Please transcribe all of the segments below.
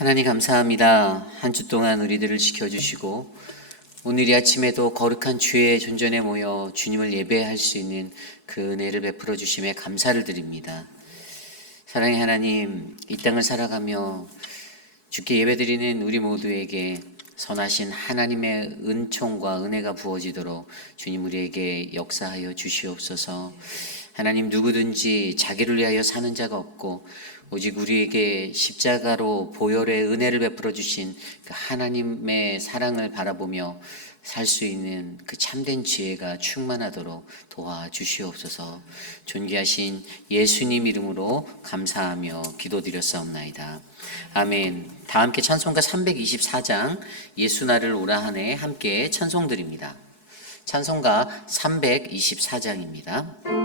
하나님 감사합니다. 한 주 동안 우리들을 지켜주시고 오늘 이 아침에도 거룩한 주의 존전에 모여 주님을 예배할 수 있는 그 은혜를 베풀어 주심에 감사를 드립니다. 사랑의 하나님, 이 땅을 살아가며 주께 예배드리는 우리 모두에게 선하신 하나님의 은총과 은혜가 부어지도록 주님 우리에게 역사하여 주시옵소서. 하나님, 누구든지 자기를 위하여 사는 자가 없고 오직 우리에게 십자가로 보혈의 은혜를 베풀어 주신 그 하나님의 사랑을 바라보며 살 수 있는 그 참된 지혜가 충만하도록 도와주시옵소서. 존귀하신 예수님 이름으로 감사하며 기도드렸사옵나이다. 아멘. 다 함께 찬송가 324장 예수 나를 오라 하네 함께 찬송드립니다. 찬송가 324장입니다.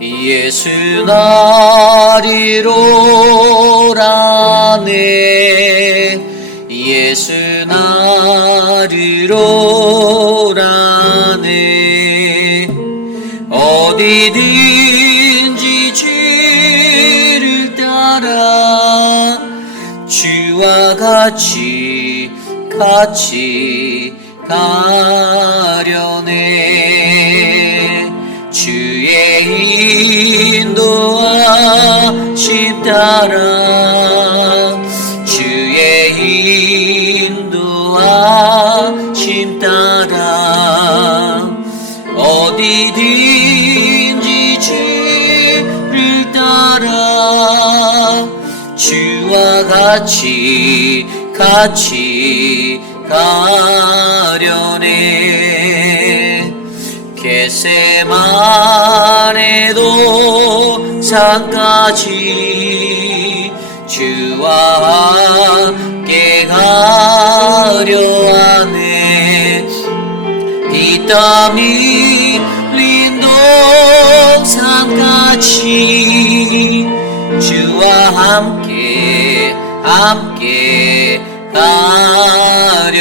예수 나를 오라네 예수 나를 오라네 어디든지 주를 따라 주와 같이 가려네 주의 인도하심 따라 주의 인도하심 따라 어디든지 주를 따라 주와 같이 가려네 겟세마네 동산까지 주와 함께 가려 하네 이 땀 흘린 동산까지 주와 함께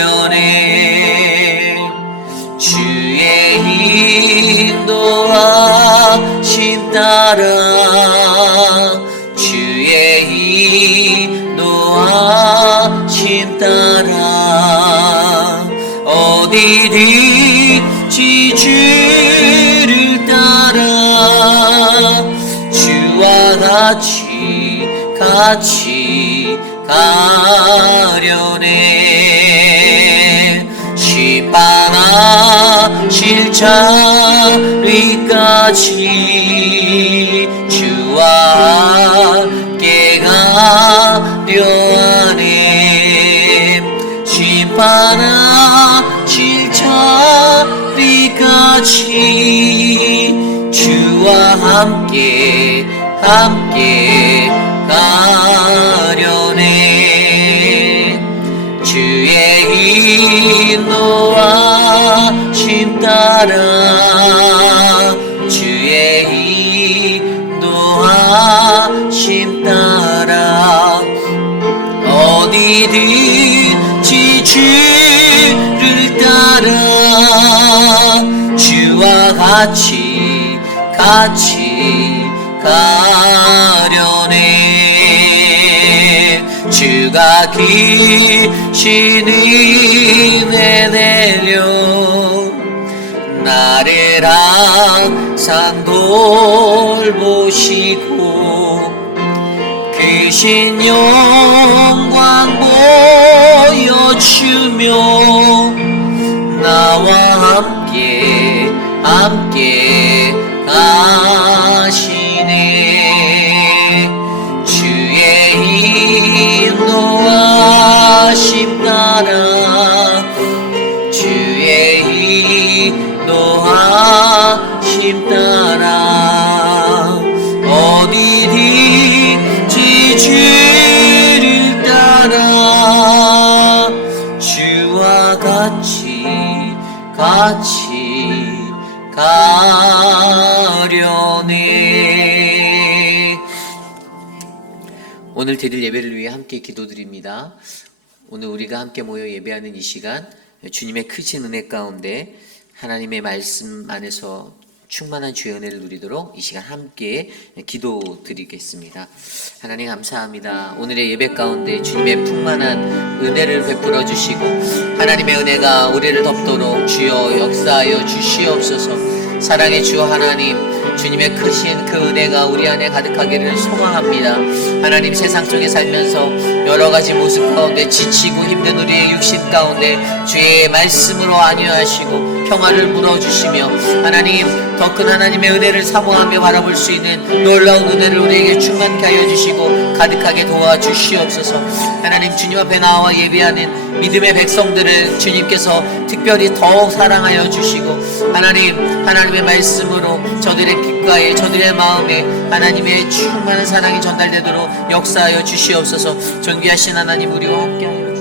가려네 주의 인도하심 따라 주의 인도하심 따라 어디든지 주를 따라 주와 같이 가려네 십방아 실자리까지 주와 함께 가려 하네 십방아 실자리까지 주와 함께 가려네 주의 인도하심 따라 주의 인도하심 따라 어디든지 주를 따라 주와 같이 가려네 주가 기신 은혜 내려 나를 항상 돌보시고 크신 영광 보여주며 나와 함께 가시네 주의 인도하심 따라 주의 인도하심 따라 어디든지 주를 따라 주와 같이 가려네 오늘 드릴 예배를 위해 함께 기도드립니다. 오늘 우리가 함께 모여 예배하는 이 시간, 주님의 크신 은혜 가운데 하나님의 말씀 안에서 충만한 주의 은혜를 누리도록 이 시간 함께 기도드리겠습니다. 하나님 감사합니다. 오늘의 예배 가운데 주님의 풍만한 은혜를 베풀어 주시고 하나님의 은혜가 우리를 덮도록 주여 역사하여 주시옵소서. 사랑의 주 하나님, 주님의 크신 그 은혜가 우리 안에 가득하기를 소망합니다. 하나님, 세상 속에 살면서 여러 가지 모습 가운데 지치고 힘든 우리의 육신 가운데 주의 말씀으로 안위하시고 평화를 불어주시며 하나님, 더 큰 하나님의 은혜를 사모하며 바라볼 수 있는 놀라운 은혜를 우리에게 충만케 하여 주시고 가득하게 도와주시옵소서. 하나님, 주님 앞에 나와 예배하는 믿음의 백성들을 주님께서 특별히 더욱 사랑하여 주시고 하나님의 말씀으로 저들의 귓가에 저들의 마음에 하나님의 충만한 사랑이 전달되도록 역사하여 주시옵소서. 존귀하신 하나님, 우리와 함께하여 주시옵소서.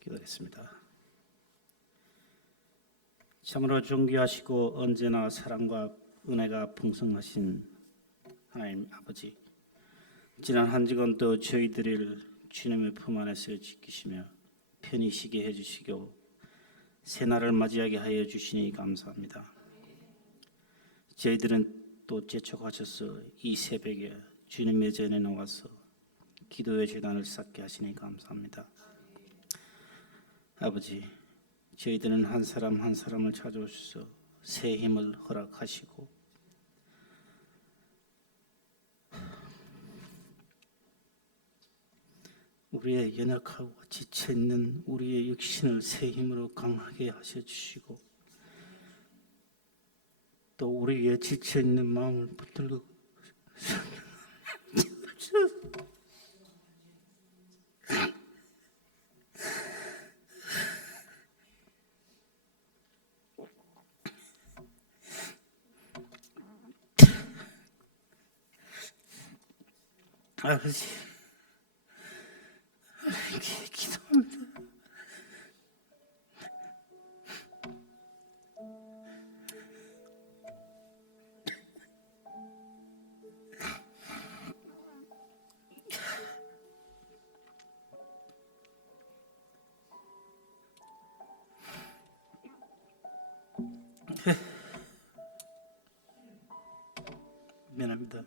기도하겠습니다. 참으로 존귀하시고 언제나 사랑과 은혜가 풍성하신 하나님 아버지, 지난 한 주간도 저희들을 주님의 품 안에서 지키시며 편히 쉬게 해주시고 새날을 맞이하게 하여 주시니 감사합니다. 저희들은 또 재촉하셔서 이 새벽에 주님의 전에 나와서 기도의 제단을 쌓게 하시니 감사합니다. 아버지, 저희들은 한 사람 한 사람을 찾아오셔서 새 힘을 허락하시고 우리의 연약하고 지쳐있는 우리의 육신을 새 힘으로 강하게 하셔주시고 또 우리의 지쳐있는 마음을 붙들고 아버지, 하나님께 기도합니다. 미안합니다.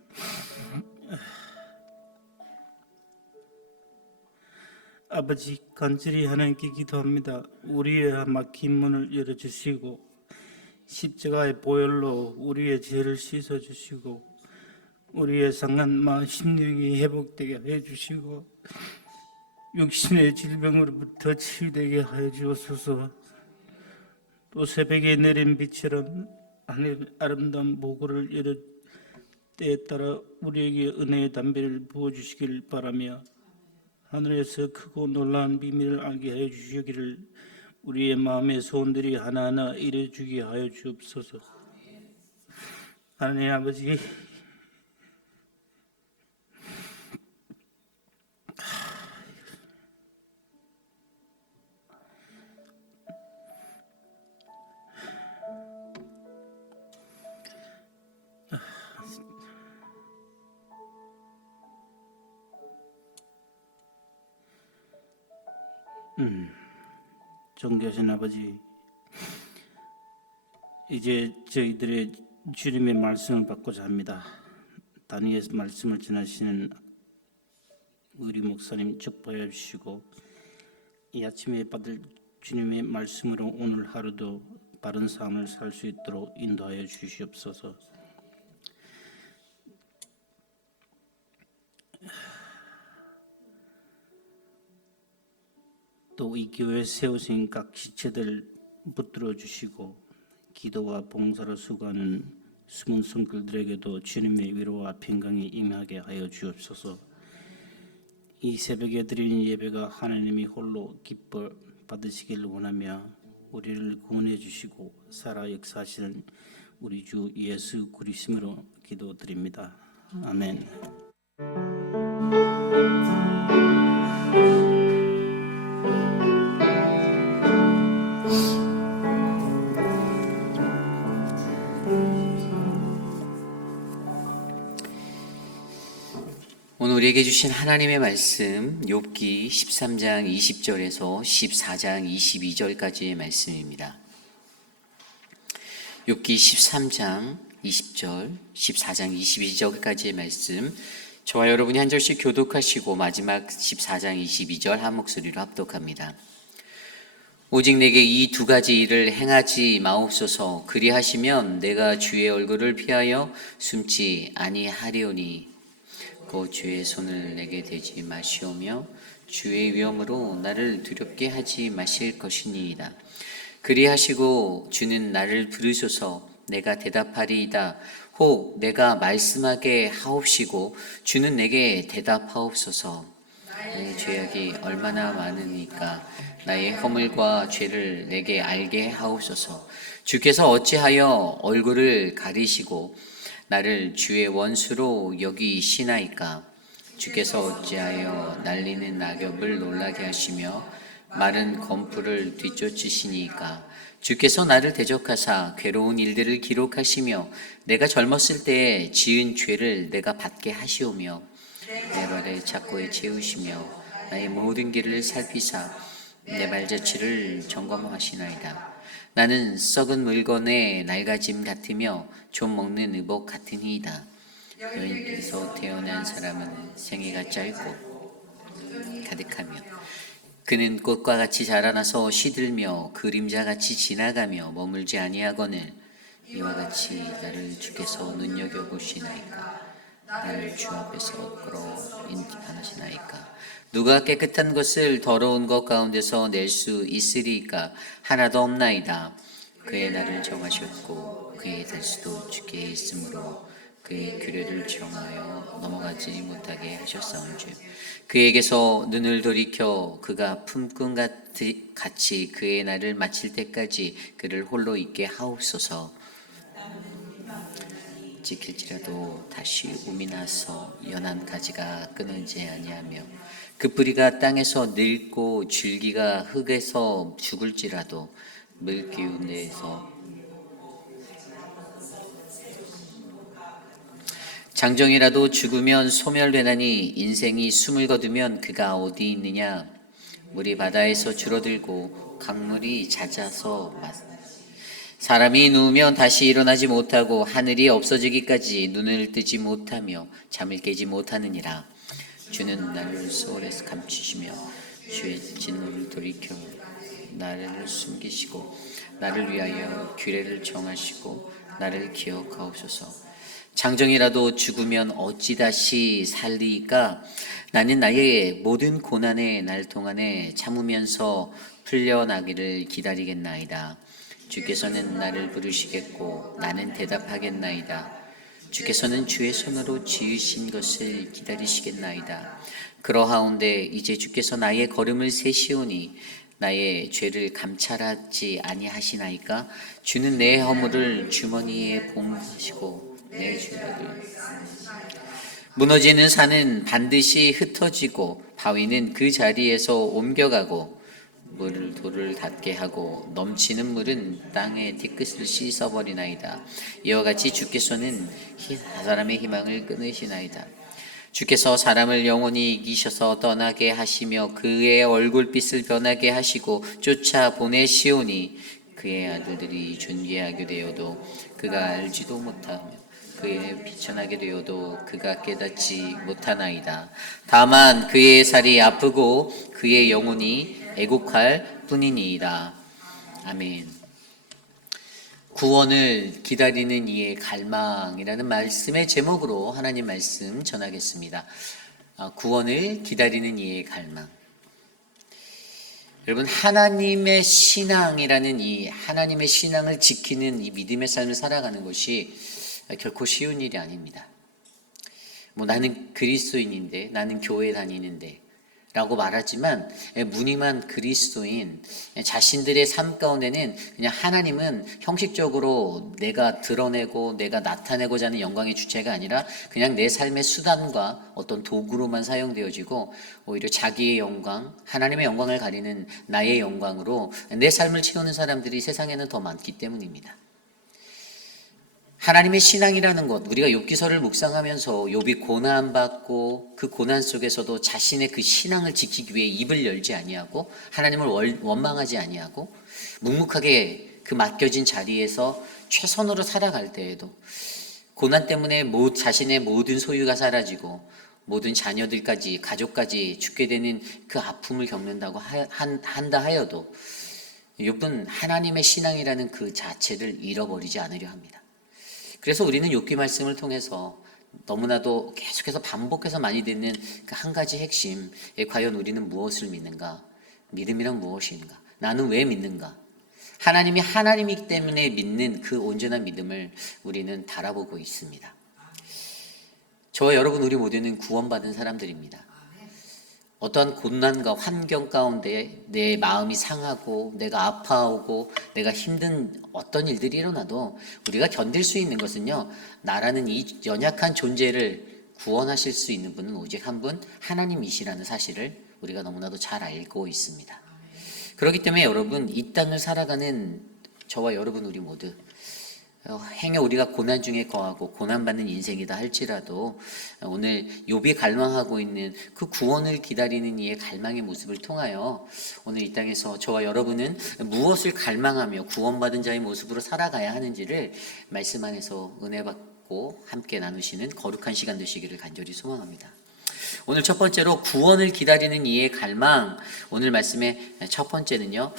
아버지, 간절히 하나님께 기도합니다. 우리의 막힌 문을 열어주시고 십자가의 보혈로 우리의 죄를 씻어주시고 우리의 상한 마음 심령이 회복되게 해주시고 육신의 질병으로부터 치유되게 하여 주옵소서. 또 새벽에 내린 빛처럼 하늘 아름다운 보고를 열어 때에 따라 우리에게 은혜의 담배를 부어주시길 바라며 하늘에서 크고 놀라운 비밀을 알게 하여 주시기를 우리의 마음의 소원들이 하나하나 이루어지게 하여 주옵소서. 하나님 아버지, 존귀하신 아버지, 이제 저희들의 주님의 말씀을 받고자 합니다. 단위의 말씀을 전하시는 우리 목사님 축복해 주시고 이 아침에 받을 주님의 말씀으로 오늘 하루도 바른 삶을 살 수 있도록 인도하여 주시옵소서. 또 이 교회에 세우신 각 지체들 붙들어 주시고 기도와 봉사로 수고하는 숨은 손길들에게도 주님의 위로와 평강이 임하게 하여 주옵소서. 이 새벽에 드리는 예배가 하나님이 홀로 기뻐 받으시기를 원하며 우리를 구원해 주시고 살아 역사하시는 우리 주 예수 그리스도로 기도드립니다. 아멘. 우리에게 주신 하나님의 말씀 욥기 13장 20절에서 14장 22절까지의 말씀입니다. 욥기 13장 20절, 14장 22절까지의 말씀, 저와 여러분이 한 절씩 교독하시고 마지막 14장 22절 한 목소리로 합독합니다. 오직 내게 이 두 가지 일을 행하지 마옵소서. 그리하시면 내가 주의 얼굴을 피하여 숨지 아니하리오니 곧 주의 손을 내게 대지 마시오며 주의 위엄으로 나를 두렵게 하지 마실 것이니이다. 그리하시고 주는 나를 부르소서. 내가 대답하리이다. 혹 내가 말씀하게 하옵시고 주는 내게 대답하옵소서. 나의 죄악이 얼마나 많으니까 나의 허물과 죄를 내게 알게 하옵소서. 주께서 어찌하여 얼굴을 가리시고 나를 주의 원수로 여기시나이까. 주께서 어찌하여 날리는 낙엽을 놀라게 하시며 마른 검풀을 뒤쫓으시니까. 주께서 나를 대적하사 괴로운 일들을 기록하시며 내가 젊었을 때에 지은 죄를 내가 받게 하시오며 내 발을 착고에 채우시며 나의 모든 길을 살피사 내 발자취를 점검하시나이다. 나는 썩은 물건의 낡아짐 같으며 좀 먹는 의복 같으니이다. 여인께서 태어난 사람은 생애가 짧고 가득하며 그는 꽃과 같이 자라나서 시들며 그림자같이 지나가며 머물지 아니하거늘 이와 같이 나를 주께서 눈여겨보시나이까. 나를 주 앞에서 끌어 인집하시나이까. 누가 깨끗한 것을 더러운 것 가운데서 낼 수 있으리이까. 하나도 없나이다. 그의 날을 정하셨고 그의 달수도 주께 있으므로 그의 규례를 정하여 넘어가지 못하게 하셨사온즉 그에게서 눈을 돌이켜 그가 품꾼 같이 그의 날을 마칠 때까지 그를 홀로 있게 하옵소서. 지킬지라도 다시 움이 나서 연한 가지가 끊어지지 아니하며 그 뿌리가 땅에서 늙고 줄기가 흙에서 죽을지라도 물기운 데에서 장정이라도 죽으면 소멸되나니 인생이 숨을 거두면 그가 어디 있느냐. 물이 바다에서 줄어들고 강물이 잦아서 사람이 누우면 다시 일어나지 못하고 하늘이 없어지기까지 눈을 뜨지 못하며 잠을 깨지 못하느니라. 주는 나를 소홀에서 감추시며 주의 진노를 돌이켜 나를 숨기시고 나를 위하여 규례를 정하시고 나를 기억하옵소서. 장정이라도 죽으면 어찌 다시 살리이까. 나는 나의 모든 고난의 날 동안에 참으면서 풀려나기를 기다리겠나이다. 주께서는 나를 부르시겠고 나는 대답하겠나이다. 주께서는 주의 손으로 지으신 것을 기다리시겠나이다. 그러하온데 이제 주께서 나의 걸음을 세시오니 나의 죄를 감찰하지 아니하시나이까. 주는 내 허물을 주머니에 봉하시고 내 죄를 무너지는 산은 반드시 흩어지고 바위는 그 자리에서 옮겨가고 물을 돌을 닿게 하고 넘치는 물은 땅의 뒤끝을 씻어버리나이다. 이와 같이 주께서는 사람의 희망을 끊으시나이다. 주께서 사람을 영원히 이기셔서 떠나게 하시며 그의 얼굴빛을 변하게 하시고 쫓아 보내시오니 그의 아들들이 존귀하게 되어도 그가 알지도 못하며 그의 비천하게 되어도 그가 깨닫지 못하나이다. 다만 그의 살이 아프고 그의 영혼이 애곡할 뿐이니이다. 아멘. 구원을 기다리는 이의 갈망이라는 말씀의 제목으로 하나님 말씀 전하겠습니다. 구원을 기다리는 이의 갈망. 여러분, 하나님의 신앙이라는 이 하나님의 신앙을 지키는 이 믿음의 삶을 살아가는 것이 결코 쉬운 일이 아닙니다. 나는 그리스도인인데, 나는 교회 다니는데 라고 말하지만 무늬만 그리스도인 자신들의 삶 가운데는 그냥 하나님은 형식적으로 내가 드러내고 내가 나타내고자 하는 영광의 주체가 아니라 그냥 내 삶의 수단과 어떤 도구로만 사용되어지고 오히려 자기의 영광, 하나님의 영광을 가리는 나의 영광으로 내 삶을 채우는 사람들이 세상에는 더 많기 때문입니다. 하나님의 신앙이라는 것, 우리가 욥기서를 묵상하면서 욥이 고난받고 그 고난 속에서도 자신의 그 신앙을 지키기 위해 입을 열지 아니하고 하나님을 원망하지 아니하고 묵묵하게 그 맡겨진 자리에서 최선으로 살아갈 때에도 고난 때문에 자신의 모든 소유가 사라지고 모든 자녀들까지 가족까지 죽게 되는 그 아픔을 겪는다고 한다 하여도 욥은 하나님의 신앙이라는 그 자체를 잃어버리지 않으려 합니다. 그래서 우리는 욥기 말씀을 통해서 너무나도 계속해서 반복해서 많이 듣는 그 한 가지 핵심, 과연 우리는 무엇을 믿는가? 믿음이란 무엇인가? 나는 왜 믿는가? 하나님이 하나님이기 때문에 믿는 그 온전한 믿음을 우리는 바라보고 있습니다. 저와 여러분 우리 모두는 구원받은 사람들입니다. 어떠한 고난과 환경 가운데 내 마음이 상하고 내가 아파하고 내가 힘든 어떤 일들이 일어나도 우리가 견딜 수 있는 것은요, 나라는 이 연약한 존재를 구원하실 수 있는 분은 오직 한 분 하나님이시라는 사실을 우리가 너무나도 잘 알고 있습니다. 그렇기 때문에 여러분, 이 땅을 살아가는 저와 여러분 우리 모두 행여 우리가 고난 중에 거하고 고난받는 인생이다 할지라도 오늘 욥이 갈망하고 있는 그 구원을 기다리는 이의 갈망의 모습을 통하여 오늘 이 땅에서 저와 여러분은 무엇을 갈망하며 구원받은 자의 모습으로 살아가야 하는지를 말씀 안에서 은혜 받고 함께 나누시는 거룩한 시간 되시기를 간절히 소망합니다. 오늘 첫 번째로 구원을 기다리는 이의 갈망, 오늘 말씀의 첫 번째는요,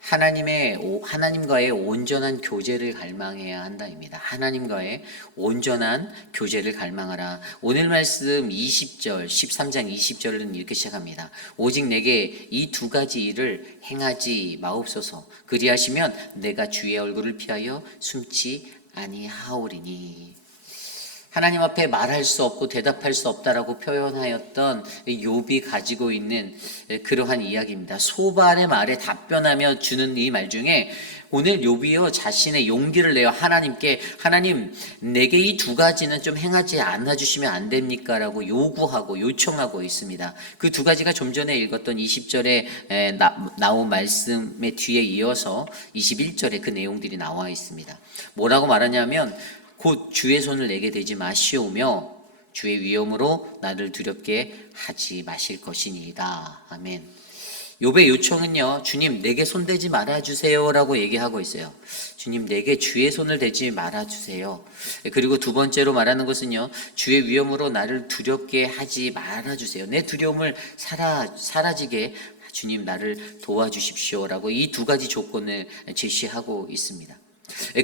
하나님과의 온전한 교제를 갈망해야 한다입니다. 하나님과의 온전한 교제를 갈망하라. 오늘 말씀 20절, 13장 20절은 이렇게 시작합니다. 오직 내게 이 두 가지 일을 행하지 마옵소서. 그리하시면 내가 주의 얼굴을 피하여 숨지 아니하오리니. 하나님 앞에 말할 수 없고 대답할 수 없다라고 표현하였던 욥이 가지고 있는 그러한 이야기입니다. 소반의 말에 답변하며 주는 이 말 중에 오늘 욥이요 자신의 용기를 내어 하나님께, 하나님 내게 이 두 가지는 좀 행하지 않아 주시면 안 됩니까? 라고 요구하고 요청하고 있습니다. 그 두 가지가 좀 전에 읽었던 20절에 나온 말씀의 뒤에 이어서 21절에 그 내용들이 나와 있습니다. 뭐라고 말하냐면 곧 주의 손을 내게 대지 마시오며 주의 위엄으로 나를 두렵게 하지 마실 것이니이다. 아멘. 욥의 요청은요, 주님 내게 손대지 말아주세요 라고 얘기하고 있어요. 주님 내게 주의 손을 대지 말아주세요. 그리고 두 번째로 말하는 것은요, 주의 위엄으로 나를 두렵게 하지 말아주세요. 내 두려움을 사라지게 주님 나를 도와주십시오 라고 이 두 가지 조건을 제시하고 있습니다.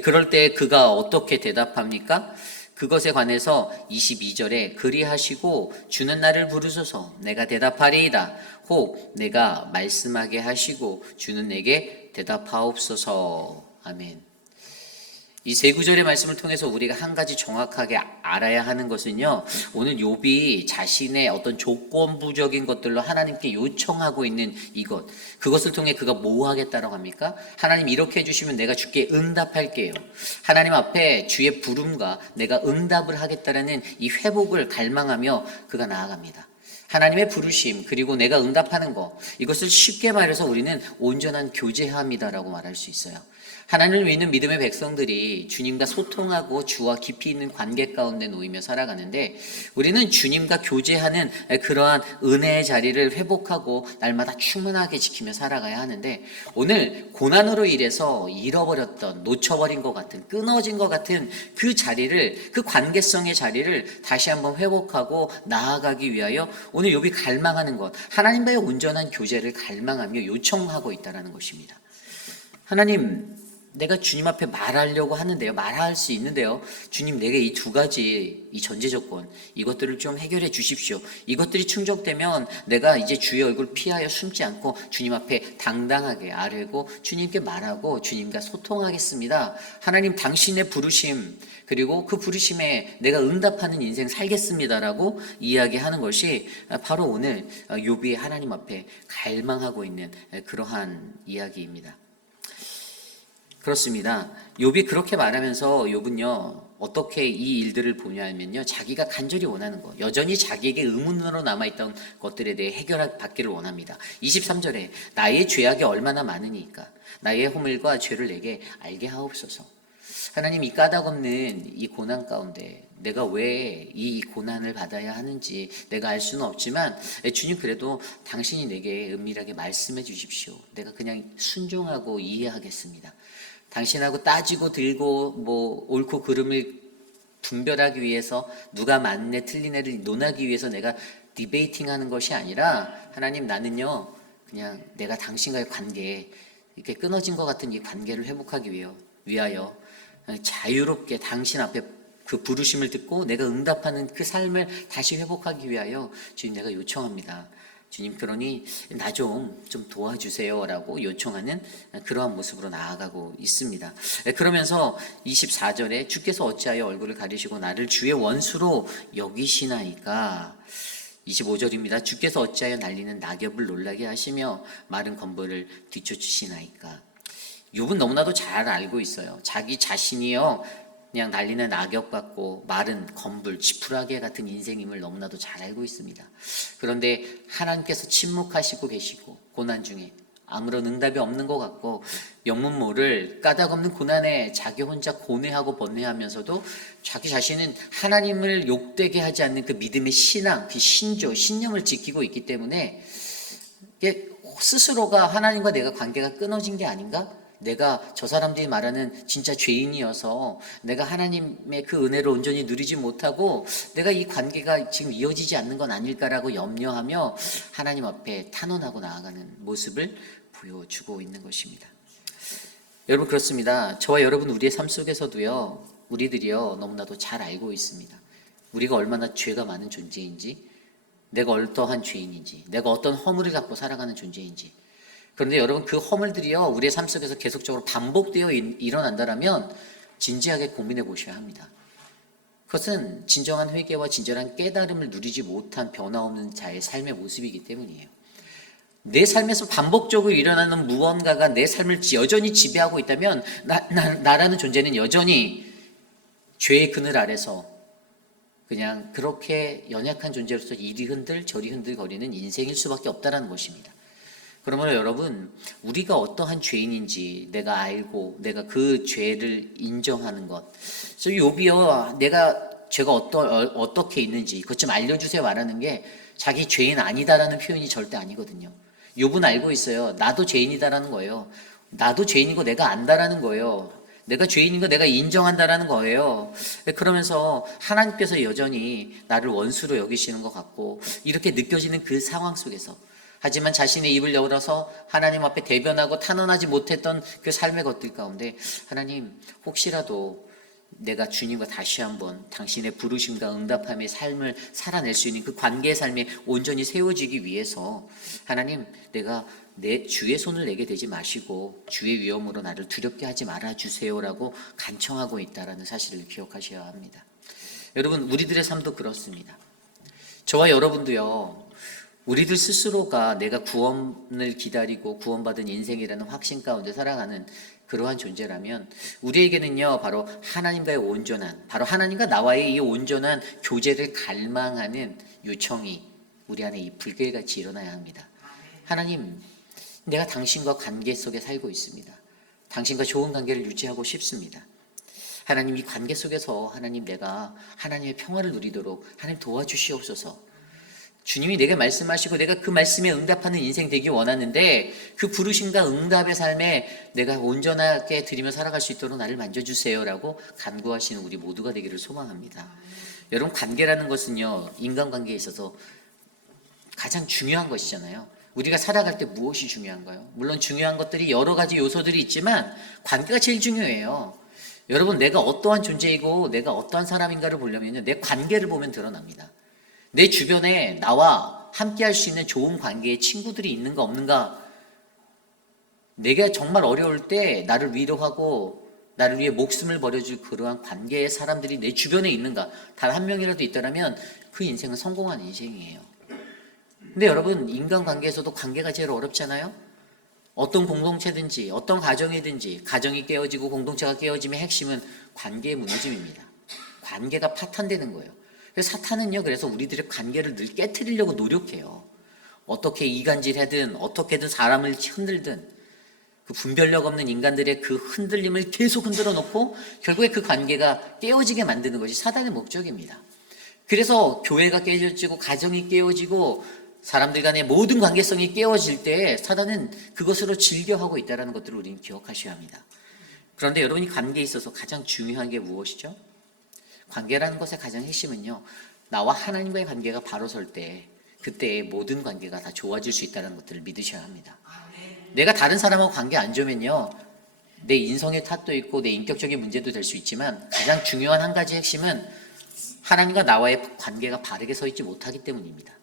그럴 때 그가 어떻게 대답합니까? 그것에 관해서 22절에 그리하시고 주는 나를 부르소서 내가 대답하리이다. 혹 내가 말씀하게 하시고 주는 내게 대답하옵소서. 아멘. 이 세 구절의 말씀을 통해서 우리가 한 가지 정확하게 알아야 하는 것은요, 오늘 욥이 자신의 어떤 조건부적인 것들로 하나님께 요청하고 있는 이것, 그것을 통해 그가 뭐 하겠다라고 합니까? 하나님 이렇게 해주시면 내가 주께 응답할게요. 하나님 앞에 주의 부름과 내가 응답을 하겠다라는 이 회복을 갈망하며 그가 나아갑니다. 하나님의 부르심 그리고 내가 응답하는 것, 이것을 쉽게 말해서 우리는 온전한 교제함이다라고 말할 수 있어요. 하나님을 믿는 믿음의 백성들이 주님과 소통하고 주와 깊이 있는 관계 가운데 놓이며 살아가는데, 우리는 주님과 교제하는 그러한 은혜의 자리를 회복하고 날마다 충만하게 지키며 살아가야 하는데, 오늘 고난으로 인해서 잃어버렸던, 놓쳐버린 것 같은, 끊어진 것 같은 그 자리를, 그 관계성의 자리를 다시 한번 회복하고 나아가기 위하여 오늘 욥이 갈망하는 것, 하나님과의 온전한 교제를 갈망하며 요청하고 있다는 것입니다. 하나님, 내가 주님 앞에 말하려고 하는데요, 말할 수 있는데요, 주님 내게 이 두 가지, 이 전제 조건, 이것들을 좀 해결해 주십시오. 이것들이 충족되면 내가 이제 주의 얼굴 피하여 숨지 않고 주님 앞에 당당하게 아뢰고 주님께 말하고 주님과 소통하겠습니다. 하나님 당신의 부르심, 그리고 그 부르심에 내가 응답하는 인생 살겠습니다라고 이야기하는 것이 바로 오늘 욥이 하나님 앞에 갈망하고 있는 그러한 이야기입니다. 그렇습니다. 욥이 그렇게 말하면서 욥은요, 어떻게 이 일들을 보냐면요, 자기가 간절히 원하는 것, 여전히 자기에게 의문으로 남아있던 것들에 대해 해결받기를 원합니다. 23절에 나의 죄악이 얼마나 많으니까 나의 허물과 죄를 내게 알게 하옵소서. 하나님, 이 까닭 없는 이 고난 가운데 내가 왜 이 고난을 받아야 하는지 내가 알 수는 없지만 주님, 그래도 당신이 내게 은밀하게 말씀해 주십시오. 내가 그냥 순종하고 이해하겠습니다. 당신하고 따지고 들고 뭐 옳고 그름을 분별하기 위해서, 누가 맞네 틀리네를 논하기 위해서 내가 디베이팅하는 것이 아니라, 하나님, 나는요 그냥 내가 당신과의 관계, 이렇게 끊어진 것 같은 이 관계를 회복하기 위하여 자유롭게 당신 앞에 그 부르심을 듣고 내가 응답하는 그 삶을 다시 회복하기 위하여 주님, 내가 요청합니다. 주님, 그러니 나 좀 도와주세요라고 요청하는 그러한 모습으로 나아가고 있습니다. 그러면서 24절에 주께서 어찌하여 얼굴을 가리시고 나를 주의 원수로 여기시나이까. 25절입니다. 주께서 어찌하여 날리는 낙엽을 놀라게 하시며 마른 건벌을 뒤쫓으시나이까. 욥은 너무나도 잘 알고 있어요. 자기 자신이요 그냥 날리는 낙엽 같고 마른 건불, 지푸라기 같은 인생임을 너무나도 잘 알고 있습니다. 그런데 하나님께서 침묵하시고 계시고 고난 중에 아무런 응답이 없는 것 같고 영문 모를 까닭 없는 고난에 자기 혼자 고뇌하고 번뇌하면서도 자기 자신은 하나님을 욕되게 하지 않는 그 믿음의 신앙, 그 신조, 신념을 지키고 있기 때문에 스스로가 하나님과 내가 관계가 끊어진 게 아닌가? 내가 저 사람들이 말하는 진짜 죄인이어서 내가 하나님의 그 은혜를 온전히 누리지 못하고 내가 이 관계가 지금 이어지지 않는 건 아닐까라고 염려하며 하나님 앞에 탄원하고 나아가는 모습을 보여주고 있는 것입니다. 여러분, 그렇습니다. 저와 여러분, 우리의 삶 속에서도요, 우리들이요 너무나도 잘 알고 있습니다. 우리가 얼마나 죄가 많은 존재인지, 내가 어떠한 죄인인지, 내가 어떤 허물을 갖고 살아가는 존재인지. 그런데 여러분, 그 허물들이요 우리의 삶 속에서 계속적으로 반복되어 일어난다면 진지하게 고민해 보셔야 합니다. 그것은 진정한 회개와 진정한 깨달음을 누리지 못한 변화 없는 자의 삶의 모습이기 때문이에요. 내 삶에서 반복적으로 일어나는 무언가가 내 삶을 여전히 지배하고 있다면 나라는 존재는 여전히 죄의 그늘 아래서 그냥 그렇게 연약한 존재로서 이리 흔들 저리 흔들 거리는 인생일 수밖에 없다는 것입니다. 그러므로 여러분, 우리가 어떠한 죄인인지 내가 알고 내가 그 죄를 인정하는 것. 그래서 욥이요, 내가 죄가 어떻게 있는지 그것 좀 알려주세요 말하는 게 자기 죄인 아니다라는 표현이 절대 아니거든요. 욥은 알고 있어요. 나도 죄인이다라는 거예요. 나도 죄인이고 내가 안다라는 거예요. 내가 죄인인 거 내가 인정한다라는 거예요. 그러면서 하나님께서 여전히 나를 원수로 여기시는 것 같고 이렇게 느껴지는 그 상황 속에서, 하지만 자신의 입을 열어서 하나님 앞에 대변하고 탄원하지 못했던 그 삶의 것들 가운데, 하나님, 혹시라도 내가 주님과 다시 한번 당신의 부르심과 응답함의 삶을 살아낼 수 있는 그 관계의 삶에 온전히 세워지기 위해서 하나님, 내가 내 주의 손을 내게 되지 마시고 주의 위엄으로 나를 두렵게 하지 말아주세요라고 간청하고 있다는 사실을 기억하셔야 합니다. 여러분, 우리들의 삶도 그렇습니다. 저와 여러분도요, 우리들 스스로가 내가 구원을 기다리고 구원받은 인생이라는 확신 가운데 살아가는 그러한 존재라면 우리에게는요 바로 하나님과의 온전한, 바로 하나님과 나와의 이 온전한 교제를 갈망하는 요청이 우리 안에 이 불길같이 일어나야 합니다. 하나님, 내가 당신과 관계 속에 살고 있습니다. 당신과 좋은 관계를 유지하고 싶습니다. 하나님, 이 관계 속에서 하나님, 내가 하나님의 평화를 누리도록 하나님 도와주시옵소서. 주님이 내게 말씀하시고 내가 그 말씀에 응답하는 인생 되기 원하는데 그 부르심과 응답의 삶에 내가 온전하게 드리며 살아갈 수 있도록 나를 만져주세요라고 간구하시는 우리 모두가 되기를 소망합니다. 여러분, 관계라는 것은요 인간관계에 있어서 가장 중요한 것이잖아요. 우리가 살아갈 때 무엇이 중요한가요? 물론 중요한 것들이 여러 가지 요소들이 있지만 관계가 제일 중요해요. 여러분, 내가 어떠한 존재이고 내가 어떠한 사람인가를 보려면요 내 관계를 보면 드러납니다. 내 주변에 나와 함께 할 수 있는 좋은 관계의 친구들이 있는가 없는가, 내가 정말 어려울 때 나를 위로하고 나를 위해 목숨을 버려줄 그러한 관계의 사람들이 내 주변에 있는가, 단 한 명이라도 있다면 그 인생은 성공한 인생이에요. 근데 여러분, 인간관계에서도 관계가 제일 어렵잖아요. 어떤 공동체든지 어떤 가정이든지 가정이 깨어지고 공동체가 깨어짐의 핵심은 관계의 무너짐입니다. 관계가 파탄되는 거예요. 사탄은요 그래서 우리들의 관계를 늘 깨트리려고 노력해요. 어떻게 이간질하든 어떻게든 사람을 흔들든 그 분별력 없는 인간들의 그 흔들림을 계속 흔들어 놓고 결국에 그 관계가 깨어지게 만드는 것이 사단의 목적입니다. 그래서 교회가 깨어지고 가정이 깨어지고 사람들 간의 모든 관계성이 깨어질 때 사단은 그것으로 즐겨하고 있다는 것들을 우리는 기억하셔야 합니다. 그런데 여러분이 관계에 있어서 가장 중요한 게 무엇이죠? 관계라는 것의 가장 핵심은요, 나와 하나님과의 관계가 바로 설 때 그때 모든 관계가 다 좋아질 수 있다는 것들을 믿으셔야 합니다. 내가 다른 사람하고 관계 안 좋으면요, 내 인성의 탓도 있고 내 인격적인 문제도 될 수 있지만 가장 중요한 한 가지 핵심은 하나님과 나와의 관계가 바르게 서 있지 못하기 때문입니다.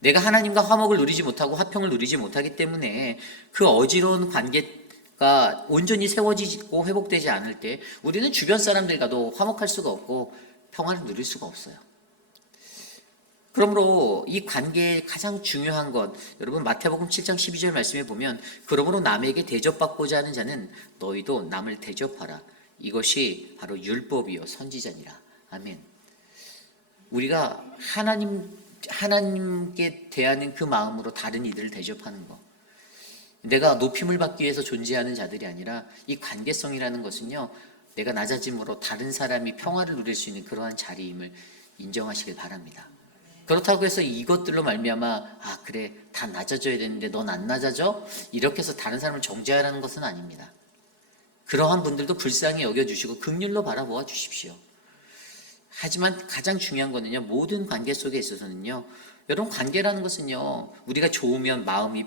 내가 하나님과 화목을 누리지 못하고 화평을 누리지 못하기 때문에 그 어지러운 관계가 온전히 세워지고 회복되지 않을 때 우리는 주변 사람들과도 화목할 수가 없고 평안을 누릴 수가 없어요. 그러므로 이 관계의 가장 중요한 것, 여러분 마태복음 7장 12절 말씀에 보면 그러므로 남에게 대접받고자 하는 자는 너희도 남을 대접하라. 이것이 바로 율법이요 선지자니라. 아멘. 우리가 하나님께 대하는 그 마음으로 다른 이들을 대접하는 것, 내가 높임을 받기 위해서 존재하는 자들이 아니라 이 관계성이라는 것은요, 내가 낮아짐으로 다른 사람이 평화를 누릴 수 있는 그러한 자리임을 인정하시길 바랍니다. 그렇다고 해서 이것들로 말미암아 그래 다 낮아져야 되는데 넌 안 낮아져? 이렇게 해서 다른 사람을 정죄하라는 것은 아닙니다. 그러한 분들도 불쌍히 여겨주시고 긍휼로 바라보아 주십시오. 하지만 가장 중요한 거는요, 모든 관계 속에 있어서는요, 여러분 관계라는 것은요, 우리가 좋으면 마음이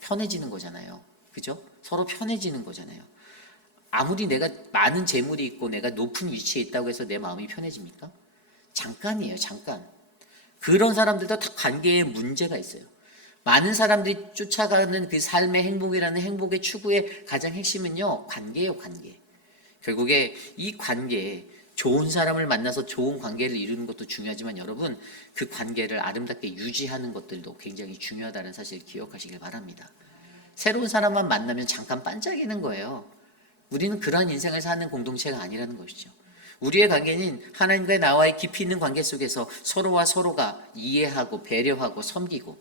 편해지는 거잖아요. 그죠? 서로 편해지는 거잖아요. 아무리 내가 많은 재물이 있고 내가 높은 위치에 있다고 해서 내 마음이 편해집니까? 잠깐이에요, 잠깐. 그런 사람들도 다 관계에 문제가 있어요. 많은 사람들이 쫓아가는 그 삶의 행복이라는 행복의 추구의 가장 핵심은요, 관계예요, 관계. 결국에 이 관계에 좋은 사람을 만나서 좋은 관계를 이루는 것도 중요하지만 여러분, 그 관계를 아름답게 유지하는 것들도 굉장히 중요하다는 사실을 기억하시길 바랍니다. 새로운 사람만 만나면 잠깐 반짝이는 거예요. 우리는 그러한 인생을 사는 공동체가 아니라는 것이죠. 우리의 관계는 하나님과 나와의 깊이 있는 관계 속에서 서로와 서로가 이해하고 배려하고 섬기고,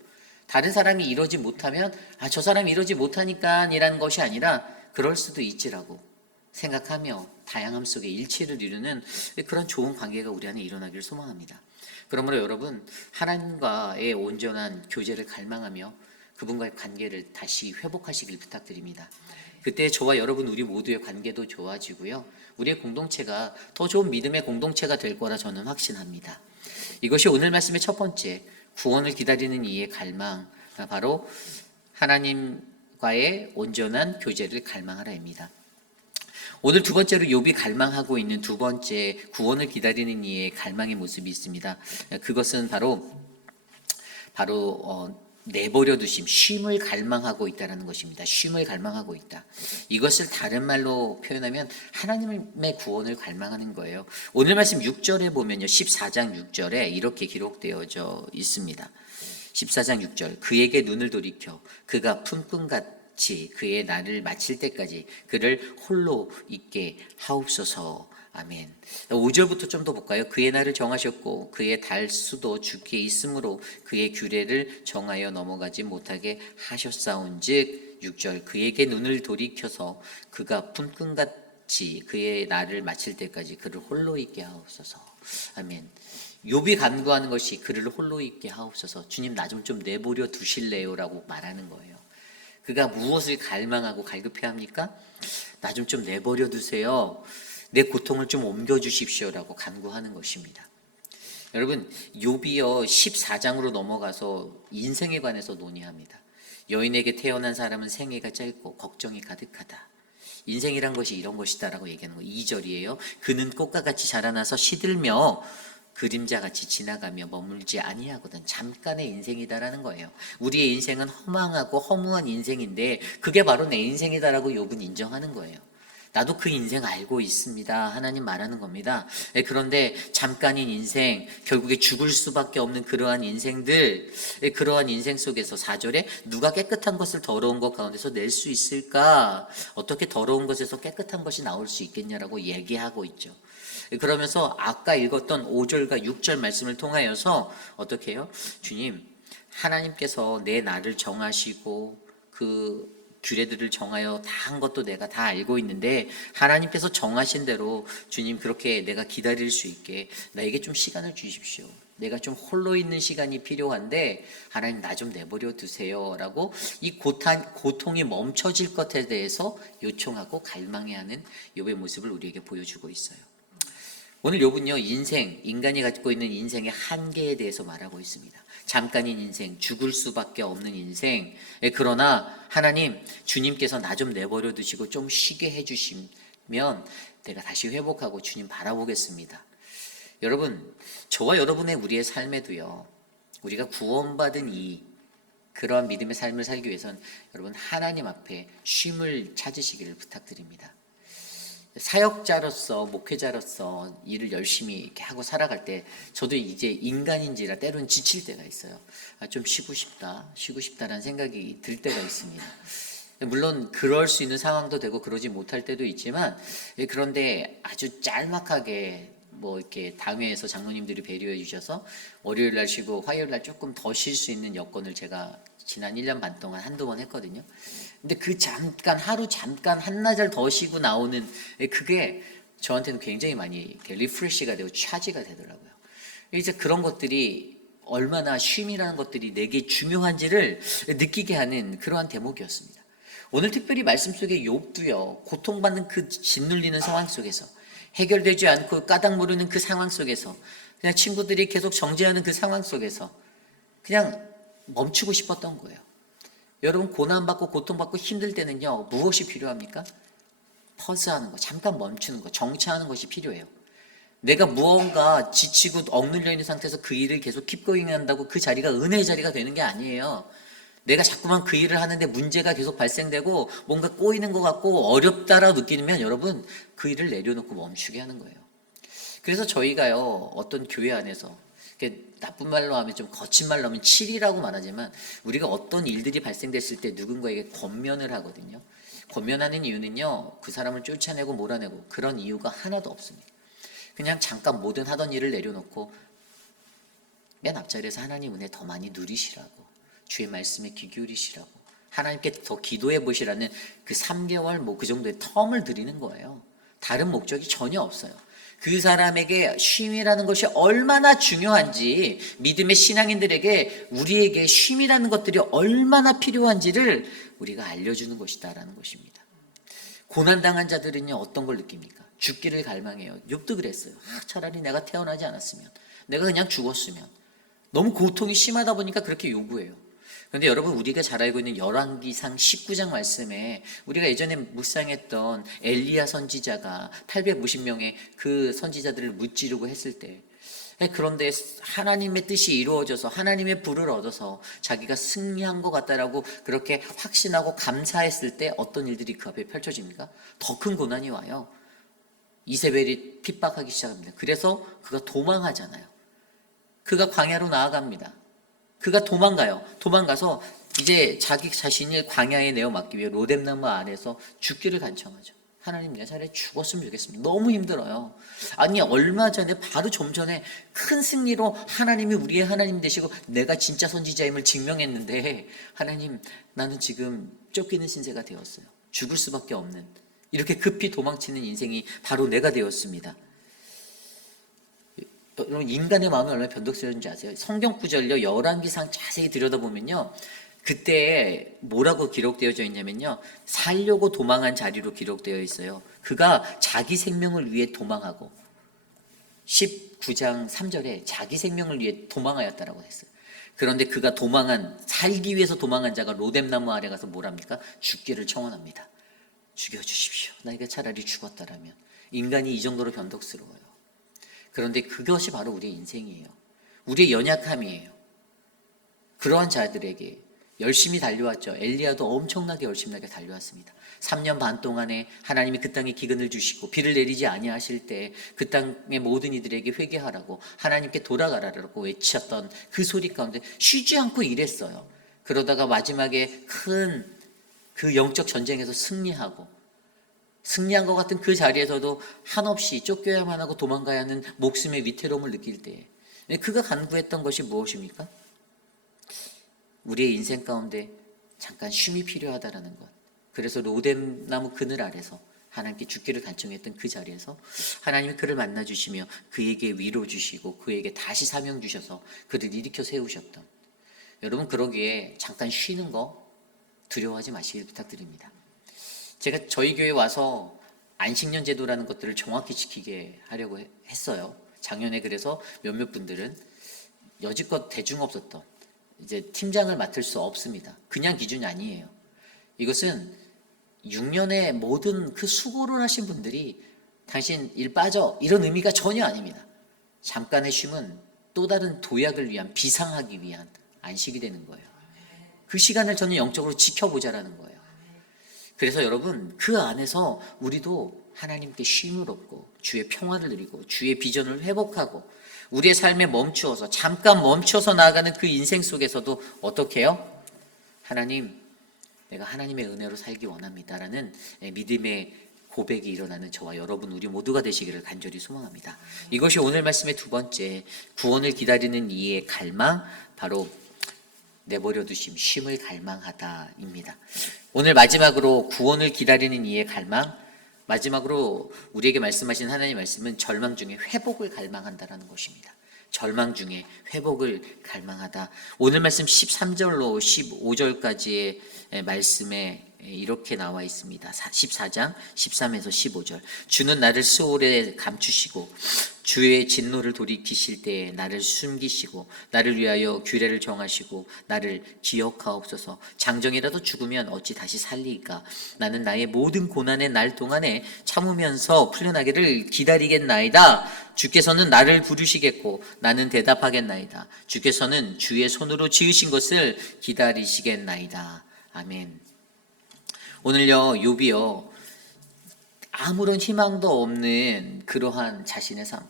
다른 사람이 이러지 못하면 저 사람이 이러지 못하니까 이라는 것이 아니라 그럴 수도 있지라고 생각하며 다양함 속에 일치를 이루는 그런 좋은 관계가 우리 안에 일어나기를 소망합니다. 그러므로 여러분, 하나님과의 온전한 교제를 갈망하며 그분과의 관계를 다시 회복하시길 부탁드립니다. 그때 저와 여러분 우리 모두의 관계도 좋아지고요, 우리의 공동체가 더 좋은 믿음의 공동체가 될 거라 저는 확신합니다. 이것이 오늘 말씀의 첫 번째, 구원을 기다리는 이의 갈망, 바로 하나님과의 온전한 교제를 갈망하라입니다. 오늘 두 번째로 욥이 갈망하고 있는 두 번째 구원을 기다리는 이의 갈망의 모습이 있습니다. 그것은 바로 내버려 두심, 쉼을 갈망하고 있다는 것입니다. 쉼을 갈망하고 있다. 이것을 다른 말로 표현하면 하나님의 구원을 갈망하는 거예요. 오늘 말씀 6절에 보면요, 14장 6절에 이렇게 기록되어져 있습니다. 14장 6절, 그에게 눈을 돌이켜 그가 품꾼같이 그의 날을 마칠 때까지 그를 홀로 있게 하옵소서. 아멘. 5절부터 좀 더 볼까요? 그의 날을 정하셨고 그의 달수도 주께 있으므로 그의 규례를 정하여 넘어가지 못하게 하셨사온즉, 6절, 그에게 눈을 돌이켜서 그가 품꾼같이 그의 날을 마칠 때까지 그를 홀로 있게 하옵소서. 아멘. 욥이 간구하는 것이 그를 홀로 있게 하옵소서. 주님, 나 좀 내버려 두실래요? 라고 말하는 거예요. 그가 무엇을 갈망하고 갈급해합니까? 나 좀 내버려 두세요. 내 고통을 좀 옮겨주십시오라고 간구하는 것입니다. 여러분, 욥이요 14장으로 넘어가서 인생에 관해서 논의합니다. 여인에게 태어난 사람은 생애가 짧고 걱정이 가득하다. 인생이란 것이 이런 것이다라고 얘기하는 거. 2절이에요. 그는 꽃과 같이 자라나서 시들며 그림자같이 지나가며 머물지 아니하거든. 잠깐의 인생이다라는 거예요. 우리의 인생은 허망하고 허무한 인생인데 그게 바로 내 인생이다라고 욥은 인정하는 거예요. 나도 그 인생 알고 있습니다. 하나님 말하는 겁니다. 그런데 잠깐인 인생, 결국에 죽을 수밖에 없는 그러한 인생들, 그러한 인생 속에서 4절에 누가 깨끗한 것을 더러운 것 가운데서 낼 수 있을까? 어떻게 더러운 것에서 깨끗한 것이 나올 수 있겠냐라고 얘기하고 있죠. 그러면서 아까 읽었던 5절과 6절 말씀을 통하여서 어떻게 해요? 주님, 하나님께서 내 날을 정하시고 그 규례들을 정하여 다 한 것도 내가 다 알고 있는데 하나님께서 정하신 대로 주님 그렇게 내가 기다릴 수 있게 나에게 좀 시간을 주십시오. 내가 좀 홀로 있는 시간이 필요한데 하나님 나 좀 내버려 두세요 라고 이 고통이 멈춰질 것에 대해서 요청하고 갈망해하는 욥의 모습을 우리에게 보여주고 있어요. 오늘 욥은요 인간이 갖고 있는 인생의 한계에 대해서 말하고 있습니다. 잠깐인 인생, 죽을 수밖에 없는 인생. 그러나 하나님 주님께서 나 좀 내버려 두시고 좀 쉬게 해주시면 내가 다시 회복하고 주님 바라보겠습니다. 여러분, 저와 여러분의 우리의 삶에도요, 우리가 구원받은 그러한 믿음의 삶을 살기 위해서는 여러분 하나님 앞에 쉼을 찾으시기를 부탁드립니다. 사역자로서 목회자로서 일을 열심히 이렇게 하고 살아갈 때 저도 이제 인간인지라 때로는 지칠 때가 있어요. 좀 쉬고 싶다라는 생각이 들 때가 있습니다. 물론 그럴 수 있는 상황도 되고 그러지 못할 때도 있지만 그런데 아주 짤막하게 이렇게 당회에서 장로님들이 배려해 주셔서 월요일 날 쉬고 화요일 날 조금 더 쉴 수 있는 여건을 제가 지난 1년 반 동안 한두 번 했거든요. 근데 그 잠깐 하루 잠깐 한나절 더 쉬고 나오는 그게 저한테는 굉장히 많이 리프레시가 되고 차지가 되더라고요. 이제 그런 것들이 얼마나 쉼이라는 것들이 내게 중요한지를 느끼게 하는 그러한 대목이었습니다. 오늘 특별히 말씀 속에 욥도요 고통받는 그 짓눌리는 상황 속에서 해결되지 않고 까닭 모르는 그 상황 속에서 그냥 친구들이 계속 정죄하는 그 상황 속에서 그냥 멈추고 싶었던 거예요. 여러분 고난받고 고통받고 힘들 때는요 무엇이 필요합니까? 퍼스하는 거, 잠깐 멈추는 거, 정차하는 것이 필요해요. 내가 무언가 지치고 억눌려 있는 상태에서 그 일을 계속 킵고잉 한다고 그 자리가 은혜의 자리가 되는 게 아니에요. 내가 자꾸만 그 일을 하는데 문제가 계속 발생되고 뭔가 꼬이는 것 같고 어렵다라고 느끼면 여러분 그 일을 내려놓고 멈추게 하는 거예요. 그래서 저희가요 어떤 교회 안에서 나쁜 말로 하면 좀 거친 말로 하면 칠이라고 말하지만 우리가 어떤 일들이 발생됐을 때 누군가에게 권면을 하거든요. 권면하는 이유는요 그 사람을 쫓아내고 몰아내고 그런 이유가 하나도 없습니다. 그냥 잠깐 모든 하던 일을 내려놓고 맨 앞자리에서 하나님 은혜 더 많이 누리시라고 주의 말씀에 귀 기울이시라고 하나님께 더 기도해 보시라는 그 3개월 그 정도의 텀을 드리는 거예요. 다른 목적이 전혀 없어요. 그 사람에게 쉼이라는 것이 얼마나 중요한지 믿음의 신앙인들에게 우리에게 쉼이라는 것들이 얼마나 필요한지를 우리가 알려주는 것이다라는 것입니다. 고난당한 자들은요 어떤 걸 느낍니까? 죽기를 갈망해요. 욥도 그랬어요. 차라리 내가 태어나지 않았으면, 내가 그냥 죽었으면. 너무 고통이 심하다 보니까 그렇게 요구해요. 그런데 여러분 우리가 잘 알고 있는 열왕기상 19장 말씀에 우리가 예전에 묵상했던 엘리야 선지자가 850명의 그 선지자들을 무찌르고 했을 때 그런데 하나님의 뜻이 이루어져서 하나님의 불을 얻어서 자기가 승리한 것 같다라고 그렇게 확신하고 감사했을 때 어떤 일들이 그 앞에 펼쳐집니까? 더 큰 고난이 와요. 이세벨이 핍박하기 시작합니다. 그래서 그가 도망하잖아요. 그가 광야로 나아갑니다. 그가 도망가서 이제 자기 자신을 광야에 내어 맡기 위해 로뎀나무 아래서 죽기를 간청하죠. 하나님 내가 차라리 죽었으면 좋겠습니다. 너무 힘들어요. 아니 얼마 전에 바로 좀 전에 큰 승리로 하나님이 우리의 하나님 되시고 내가 진짜 선지자임을 증명했는데 하나님 나는 지금 쫓기는 신세가 되었어요. 죽을 수밖에 없는 이렇게 급히 도망치는 인생이 바로 내가 되었습니다. 여러분 인간의 마음이 얼마나 변덕스러운지 아세요? 성경 구절요 열왕기상 자세히 들여다보면요 그때 뭐라고 기록되어져 있냐면요 살려고 도망한 자리로 기록되어 있어요. 그가 자기 생명을 위해 도망하고 19장 3절에 자기 생명을 위해 도망하였다라고 했어요. 그런데 그가 살기 위해서 도망한 자가 로뎀나무 아래 가서 뭐랍니까? 죽기를 청원합니다. 죽여주십시오. 나에게 차라리 죽었다라면. 인간이 이 정도로 변덕스러워요. 그런데 그것이 바로 우리의 인생이에요. 우리의 연약함이에요. 그러한 자들에게 열심히 달려왔죠. 엘리야도 엄청나게 열심하게 달려왔습니다. 3년 반 동안에 하나님이 그 땅에 기근을 주시고 비를 내리지 아니하실 때 그 땅의 모든 이들에게 회개하라고 하나님께 돌아가라고 외쳤던 그 소리 가운데 쉬지 않고 일했어요. 그러다가 마지막에 큰 그 영적 전쟁에서 승리한 것 같은 그 자리에서도 한없이 쫓겨야만 하고 도망가야 하는 목숨의 위태로움을 느낄 때 그가 간구했던 것이 무엇입니까? 우리의 인생 가운데 잠깐 쉼이 필요하다라는 것. 그래서 로뎀나무 그늘 아래서 하나님께 죽기를 간청했던 그 자리에서 하나님이 그를 만나 주시며 그에게 위로 주시고 그에게 다시 사명 주셔서 그를 일으켜 세우셨던, 여러분 그러기에 잠깐 쉬는 거 두려워하지 마시길 부탁드립니다. 제가 저희 교회 와서 안식년 제도라는 것들을 정확히 지키게 하려고 했어요. 작년에 그래서 몇몇 분들은 여지껏 대중 없었던 이제 팀장을 맡을 수 없습니다. 그냥 기준이 아니에요. 이것은 6년의 모든 그 수고를 하신 분들이 당신 일 빠져 이런 의미가 전혀 아닙니다. 잠깐의 쉼은 또 다른 도약을 위한, 비상하기 위한 안식이 되는 거예요. 그 시간을 저는 영적으로 지켜보자라는 거예요. 그래서 여러분 그 안에서 우리도 하나님께 쉼을 얻고 주의 평화를 누리고 주의 비전을 회복하고 우리의 삶에 멈추어서 잠깐 멈춰서 나아가는 그 인생 속에서도 어떻게 해요? 하나님, 내가 하나님의 은혜로 살기 원합니다라는 믿음의 고백이 일어나는 저와 여러분 우리 모두가 되시기를 간절히 소망합니다. 이것이 오늘 말씀의 두 번째, 구원을 기다리는 이의 갈망, 바로 내버려 두심, 쉼을 갈망하다입니다. 오늘 마지막으로 구원을 기다리는 이의 갈망, 마지막으로 우리에게 말씀하신 하나님의 말씀은 절망 중에 회복을 갈망한다라는 것입니다. 절망 중에 회복을 갈망하다. 오늘 말씀 13절로 15절까지의 말씀에 이렇게 나와 있습니다. 14장 13에서 15절. 주는 나를 스올에 감추시고 주의 진노를 돌이키실 때에 나를 숨기시고 나를 위하여 규례를 정하시고 나를 기억하옵소서. 장정이라도 죽으면 어찌 다시 살리이까. 나는 나의 모든 고난의 날 동안에 참으면서 풀려나기를 기다리겠나이다. 주께서는 나를 부르시겠고 나는 대답하겠나이다. 주께서는 주의 손으로 지으신 것을 기다리시겠나이다. 아멘. 오늘요 욥이요 아무런 희망도 없는 그러한 자신의 삶,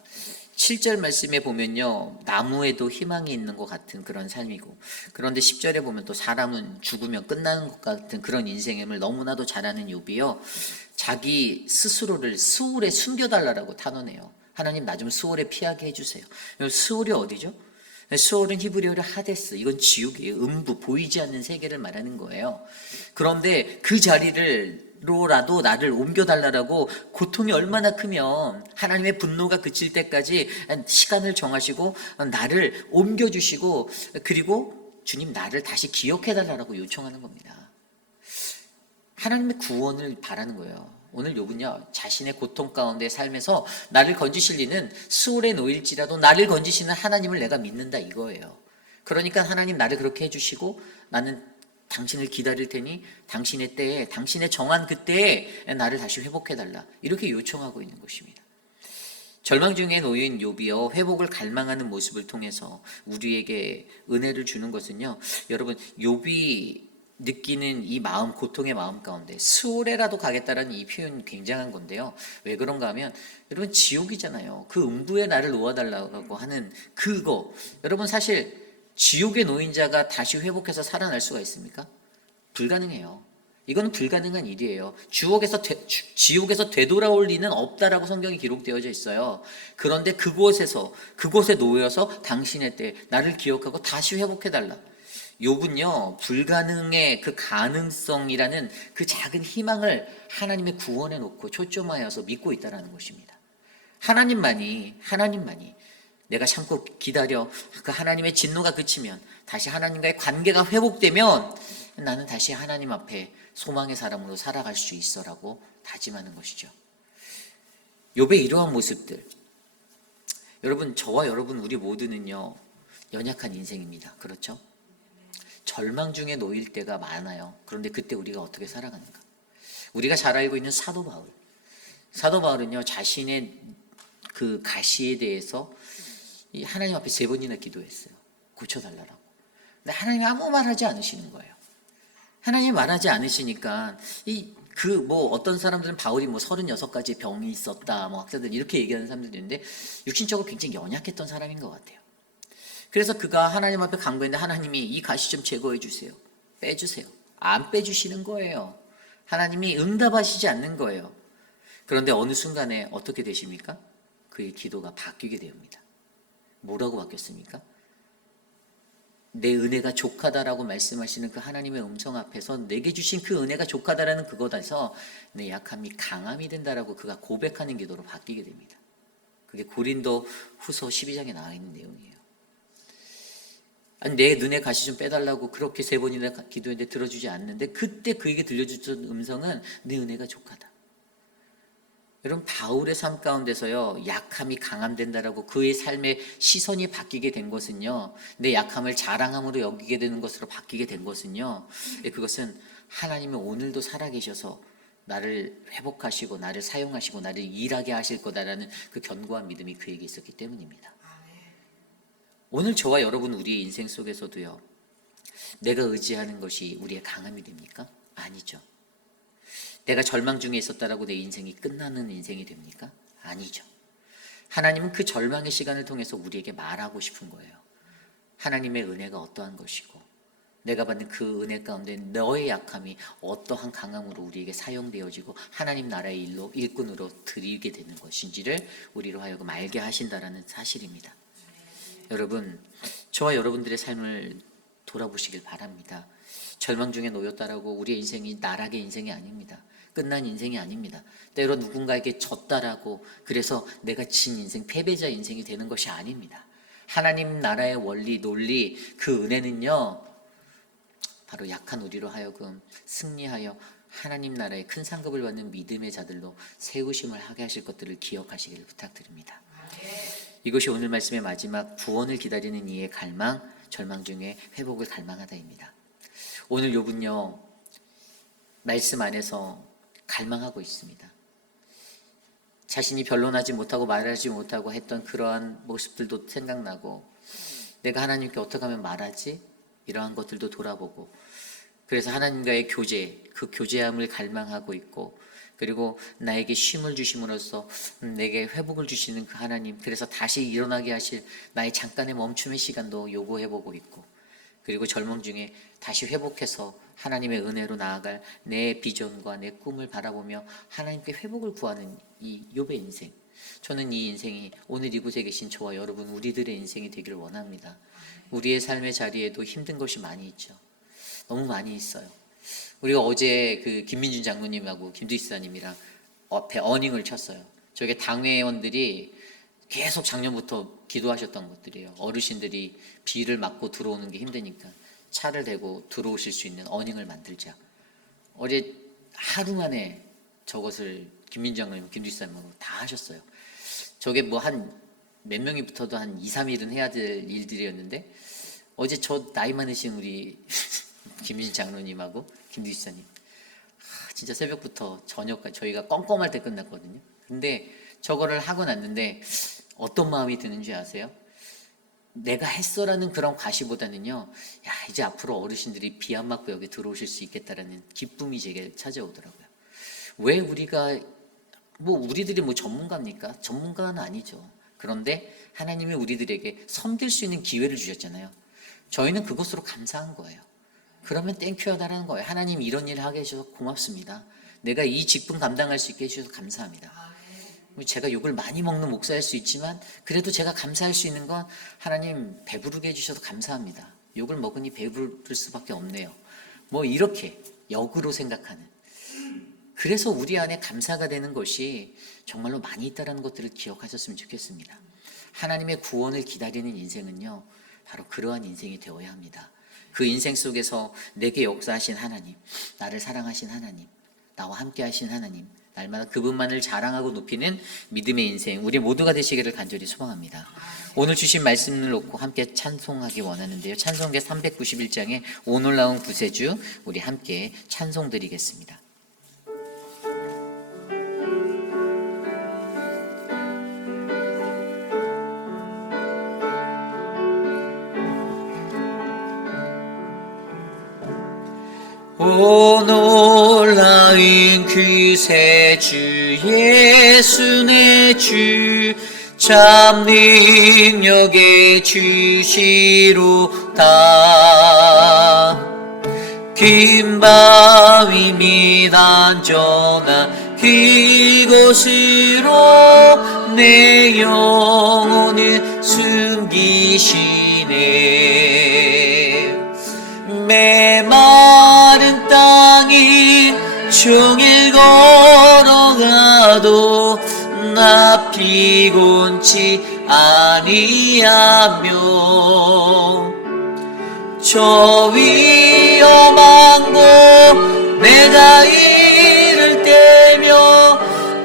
7절 말씀에 보면요 나무에도 희망이 있는 것 같은 그런 삶이고, 그런데 10절에 보면 또 사람은 죽으면 끝나는 것 같은 그런 인생임을 너무나도 잘 아는 욥이요 자기 스스로를 스올에 숨겨달라고 탄원해요. 하나님 나 좀 스올에 피하게 해주세요. 스올이 어디죠? 스올은 히브리어로 하데스, 이건 지옥이에요. 음부, 보이지 않는 세계를 말하는 거예요. 그런데 그 자리로라도 나를 옮겨달라고, 고통이 얼마나 크면 하나님의 분노가 그칠 때까지 시간을 정하시고 나를 옮겨주시고, 그리고 주님 나를 다시 기억해달라고 요청하는 겁니다. 하나님의 구원을 바라는 거예요. 오늘 욥은요 자신의 고통 가운데 삶에서 나를 건지실 이는 스올에 놓일지라도 나를 건지시는 하나님을 내가 믿는다 이거예요. 그러니까 하나님 나를 그렇게 해주시고 나는 당신을 기다릴 테니 당신의 때에, 당신의 정한 그때에 나를 다시 회복해달라, 이렇게 요청하고 있는 것입니다. 절망 중에 놓인 욥이요 회복을 갈망하는 모습을 통해서 우리에게 은혜를 주는 것은요, 여러분 욥이 느끼는 이 마음, 고통의 마음 가운데 스올에라도 가겠다라는 이 표현 굉장한 건데요. 왜 그런가 하면 여러분 지옥이잖아요. 그 음부에 나를 놓아달라고 하는 그거, 여러분 사실 지옥에 놓인 자가 다시 회복해서 살아날 수가 있습니까? 불가능해요. 이거는 불가능한 일이에요. 지옥에서 되돌아올 리는 없다라고 성경이 기록되어져 있어요. 그런데 그곳에 놓여서 당신의 때 나를 기억하고 다시 회복해달라. 욥은요 불가능의 그 가능성이라는 그 작은 희망을 하나님의 구원에 놓고 초점하여서 믿고 있다는 것입니다. 하나님만이 내가 참고 기다려 그 하나님의 진노가 그치면, 다시 하나님과의 관계가 회복되면 나는 다시 하나님 앞에 소망의 사람으로 살아갈 수 있어라고 다짐하는 것이죠. 욥의 이러한 모습들, 여러분 저와 여러분 우리 모두는요 연약한 인생입니다. 그렇죠? 절망 중에 놓일 때가 많아요. 그런데 그때 우리가 어떻게 살아가는가? 우리가 잘 알고 있는 사도 바울은요 자신의 그 가시에 대해서 하나님 앞에 3번이나 기도했어요. 고쳐달라고. 근데 하나님이 아무 말하지 않으시는 거예요. 하나님이 말하지 않으시니까 어떤 사람들은 바울이 36가지 병이 있었다, 학자들 이렇게 얘기하는 사람들도 있는데 육신적으로 굉장히 연약했던 사람인 것 같아요. 그래서 그가 하나님 앞에 간구했는데 하나님이 이 가시 좀 제거해 주세요. 빼주세요. 안 빼주시는 거예요. 하나님이 응답하시지 않는 거예요. 그런데 어느 순간에 어떻게 되십니까? 그의 기도가 바뀌게 됩니다. 뭐라고 바뀌었습니까? 내 은혜가 족하다라고 말씀하시는 그 하나님의 음성 앞에서 내게 주신 그 은혜가 족하다라는 그것에서 내 약함이 강함이 된다라고 그가 고백하는 기도로 바뀌게 됩니다. 그게 고린도 후서 12장에 나와 있는 내용이에요. 아니, 내 눈에 가시 좀 빼달라고 그렇게 3번이나 기도했는데 들어주지 않는데, 그때 그에게 들려주던 음성은 내 은혜가 족하다. 여러분, 바울의 삶 가운데서요, 약함이 강함된다라고 그의 삶의 시선이 바뀌게 된 것은요, 내 약함을 자랑함으로 여기게 되는 것으로 바뀌게 된 것은요, 그것은 하나님은 오늘도 살아계셔서 나를 회복하시고 나를 사용하시고 나를 일하게 하실 거다라는 그 견고한 믿음이 그에게 있었기 때문입니다. 오늘 저와 여러분 우리의 인생 속에서도요, 내가 의지하는 것이 우리의 강함이 됩니까? 아니죠. 내가 절망 중에 있었다라고 내 인생이 끝나는 인생이 됩니까? 아니죠. 하나님은 그 절망의 시간을 통해서 우리에게 말하고 싶은 거예요. 하나님의 은혜가 어떠한 것이고 내가 받는 그 은혜 가운데 너의 약함이 어떠한 강함으로 우리에게 사용되어지고 하나님 나라의 일꾼으로 드리게 되는 것인지를 우리로 하여금 알게 하신다라는 사실입니다. 여러분, 저와 여러분들의 삶을 돌아보시길 바랍니다. 절망 중에 놓였다라고 우리의 인생이 나락의 인생이 아닙니다. 끝난 인생이 아닙니다. 때로 누군가에게 졌다라고 그래서 내가 진 인생, 패배자 인생이 되는 것이 아닙니다. 하나님 나라의 원리, 논리, 그 은혜는요, 바로 약한 우리로 하여금 승리하여 하나님 나라의 큰 상급을 받는 믿음의 자들로 세우심을 하게 하실 것들을 기억하시기를 부탁드립니다. 이것이 오늘 말씀의 마지막, 구원을 기다리는 이의 갈망, 절망 중에 회복을 갈망하다입니다. 오늘 욥은요, 말씀 안에서 갈망하고 있습니다. 자신이 변론하지 못하고 말하지 못하고 했던 그러한 모습들도 생각나고, 내가 하나님께 어떻게 하면 말하지? 이러한 것들도 돌아보고, 그래서 하나님과의 교제, 그 교제함을 갈망하고 있고, 그리고 나에게 쉼을 주심으로써 내게 회복을 주시는 그 하나님, 그래서 다시 일어나게 하실 나의 잠깐의 멈춤의 시간도 요구해보고 있고, 그리고 절망 중에 다시 회복해서 하나님의 은혜로 나아갈 내 비전과 내 꿈을 바라보며 하나님께 회복을 구하는 이 욥의 인생, 저는 이 인생이 오늘 이곳에 계신 저와 여러분 우리들의 인생이 되기를 원합니다. 우리의 삶의 자리에도 힘든 것이 많이 있죠. 너무 많이 있어요. 우리가 어제 그 김민준 장로님하고 김두희사님이랑 앞에 어닝을 쳤어요. 저게 당회의원들이 계속 작년부터 기도하셨던 것들이에요. 어르신들이 비를 맞고 들어오는 게 힘드니까 차를 대고 들어오실 수 있는 어닝을 만들자. 어제 하루 만에 저것을 김민준 장로님, 김두희사님하고 다 하셨어요. 저게 뭐 한 몇 명이 붙어도 한 2, 3일은 해야 될 일들이었는데, 어제 저 나이 많으신 우리 김민준 장로님하고 김두희사님, 진짜 새벽부터 저녁까지 저희가 껌껌할 때 끝났거든요. 근데 저거를 하고 났는데 어떤 마음이 드는지 아세요? 내가 했어라는 그런 과시보다는요, 야, 이제 앞으로 어르신들이 비 안 맞고 여기 들어오실 수 있겠다라는 기쁨이 제게 찾아오더라고요. 왜 우리가 우리들이 전문가입니까? 전문가는 아니죠. 그런데 하나님이 우리들에게 섬길 수 있는 기회를 주셨잖아요. 저희는 그것으로 감사한 거예요. 그러면 땡큐하다라는 거예요. 하나님 이런 일을 하게 해주셔서 고맙습니다. 내가 이 직분 감당할 수 있게 해주셔서 감사합니다. 제가 욕을 많이 먹는 목사일 수 있지만 그래도 제가 감사할 수 있는 건 하나님 배부르게 해주셔서 감사합니다. 욕을 먹으니 배부를 수밖에 없네요. 이렇게 역으로 생각하는, 그래서 우리 안에 감사가 되는 것이 정말로 많이 있다는 것들을 기억하셨으면 좋겠습니다. 하나님의 구원을 기다리는 인생은요, 바로 그러한 인생이 되어야 합니다. 그 인생 속에서 내게 역사하신 하나님, 나를 사랑하신 하나님, 나와 함께 하신 하나님, 날마다 그분만을 자랑하고 높이는 믿음의 인생, 우리 모두가 되시기를 간절히 소망합니다. 오늘 주신 말씀을 놓고 함께 찬송하기 원하는데요, 찬송가 391장의 오 놀라운 구세주, 우리 함께 찬송 드리겠습니다. 오 놀라운 구세주 예수 내 주, 참 능력의 주시로다. 긴 바위 밑 안전한 그곳으로 내 영혼을 숨기시네. 메마른 땅이 종일 걸어가도 나 피곤치 아니하며 저 위험한 곳 내가 이를 때며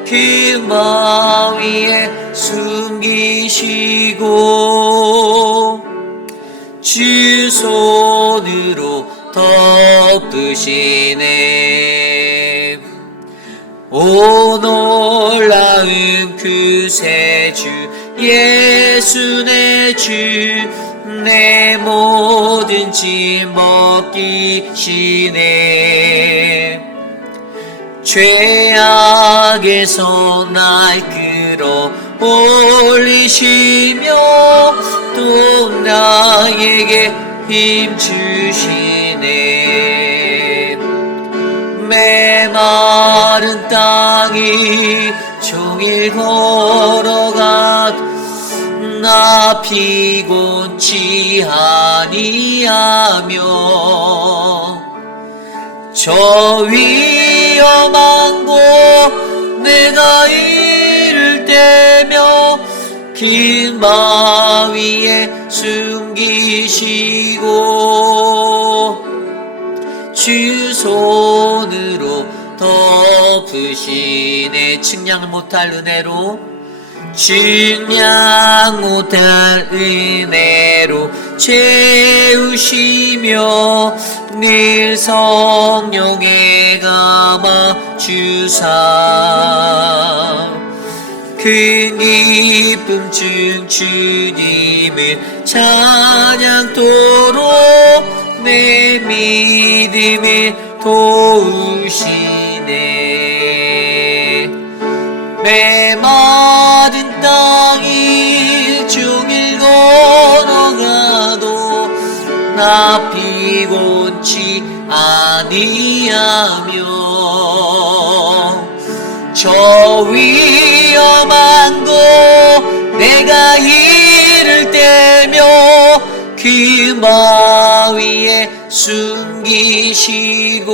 그 마위에 숨기시고 주 손으로 덮으시네. 오 놀라운 그새 주 예수 내 주 내 모든 짐 벗기시네. 죄악에서 날 끌어 올리시며 또 나에게 힘 주시네. 메마른 땅이 종일 걸어가도 나 피곤치 아니하며 저 위험한 곳 내가 이를 때며 긴 바위에 숨기시고 주 손으로 덮으시네. 측량 못할 은혜로 측량 못할 은혜로 채우시며 늘 성령에 감아주사 큰 기쁨 중 주님을 찬양토록 내 믿음을 도우시네. 메마른 땅이 종일 걸어가도 나 피곤치 아니하며 저 위험한 곳 내가 이를 때며 그 마위에 숨기시고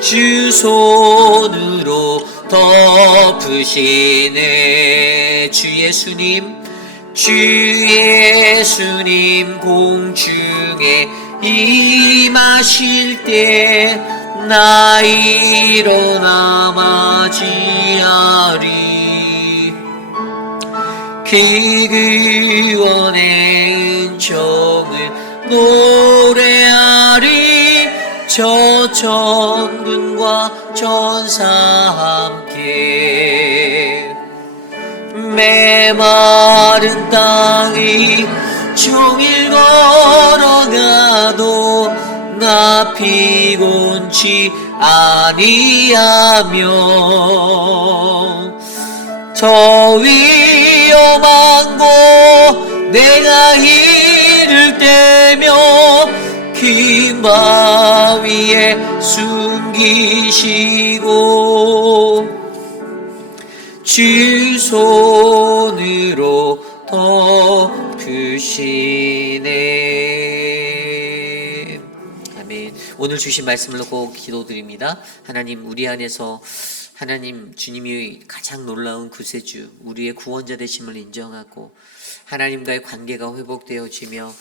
주 손으로 덮으시네. 주 예수님 공중에 임하실 때 나 일어나 맞이하리. 그 구원의 은총을 노래하리. 저 천군과 전사 함께 메마른 땅이 종일 걸어가도 나 피곤치 아니하며 저 위험한 곳 내가 이를 때며 긴 바위에 숨기시고 주 손으로 덮으시네. 아멘. 오늘 주신 말씀을 놓고 기도드립니다. 하나님, 우리 안에서 하나님 주님이 가장 놀라운 구세주, 우리의 구원자 되심을 인정하고 하나님과의 관계가 회복되어지며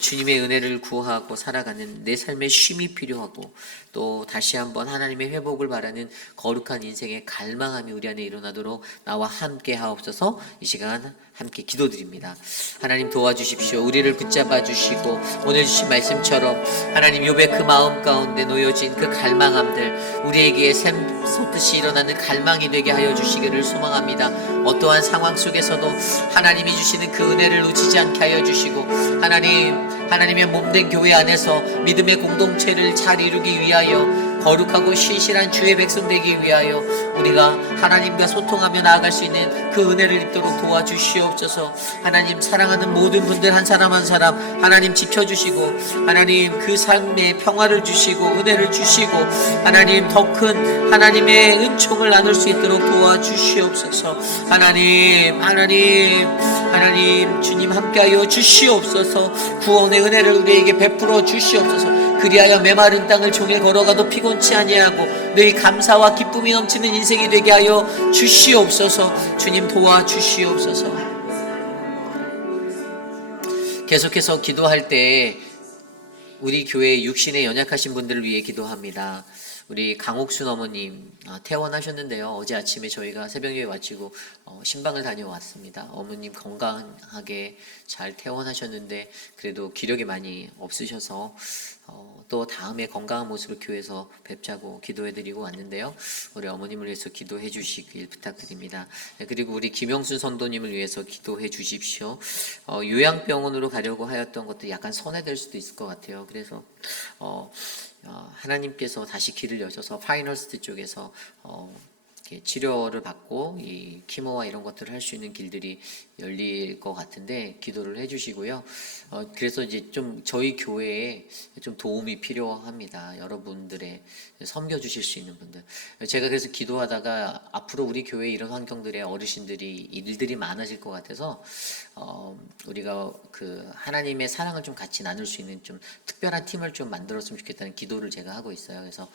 주님의 은혜를 구하고 살아가는 내 삶의 쉼이 필요하고 또 다시 한번 하나님의 회복을 바라는 거룩한 인생의 갈망함이 우리 안에 일어나도록 나와 함께 하옵소서. 이 시간 함께 기도드립니다. 하나님 도와주십시오. 우리를 붙잡아 주시고 오늘 주신 말씀처럼 하나님 욥의 그 마음 가운데 놓여진 그 갈망함들 우리에게 샘솟듯이 일어나는 갈망이 되게 하여 주시기를 소망합니다. 어떠한 상황 속에서도 하나님이 주시는 그 은혜를 놓치지 않게 하여 주시고 하나님의 몸된 교회 안에서 믿음의 공동체를 잘 이루기 위하여 거룩하고 신실한 주의 백성 되기 위하여 우리가 하나님과 소통하며 나아갈 수 있는 그 은혜를 입도록 도와주시옵소서. 하나님 사랑하는 모든 분들 한 사람 한 사람 하나님 지켜주시고 하나님 그 삶에 평화를 주시고 은혜를 주시고 하나님 더 큰 하나님의 은총을 나눌 수 있도록 도와주시옵소서. 하나님 하나님 주님 함께하여 주시옵소서. 구원의 은혜를 우리에게 베풀어 주시옵소서. 그리하여 메마른 땅을 종일 걸어가도 피곤치 아니하고 늘 감사와 기쁨이 넘치는 인생이 되게 하여 주시옵소서. 주님 도와주시옵소서. 계속해서 기도할 때 우리 교회 육신에 연약하신 분들을 위해 기도합니다. 우리 강옥순 어머님 퇴원하셨는데요. 어제 아침에 저희가 새벽예배 마치고 신방을 다녀왔습니다. 어머님 건강하게 잘 퇴원하셨는데 그래도 기력이 많이 없으셔서 또 다음에 건강한 모습으로 교회에서 뵙자고 기도해드리고 왔는데요. 우리 어머님을 위해서 기도해 주시길 부탁드립니다. 그리고 우리 김영순 선도님을 위해서 기도해 주십시오. 요양병원으로 가려고 하였던 것도 약간 손해될 수도 있을 것 같아요. 그래서 하나님께서 다시 길을 여셔서 파이널스트 쪽에서 이렇게 치료를 받고 이 키모와 이런 것들을 할 수 있는 길들이 열릴 것 같은데 기도를 해주시고요. 그래서 이제 좀 저희 교회에 좀 도움이 필요합니다. 여러분들의 섬겨주실 수 있는 분들. 제가 그래서 기도하다가 앞으로 우리 교회 이런 환경들의 어르신들이 일들이 많아질 것 같아서 우리가 그 하나님의 사랑을 좀 같이 나눌 수 있는 좀 특별한 팀을 좀 만들었으면 좋겠다는 기도를 제가 하고 있어요. 그래서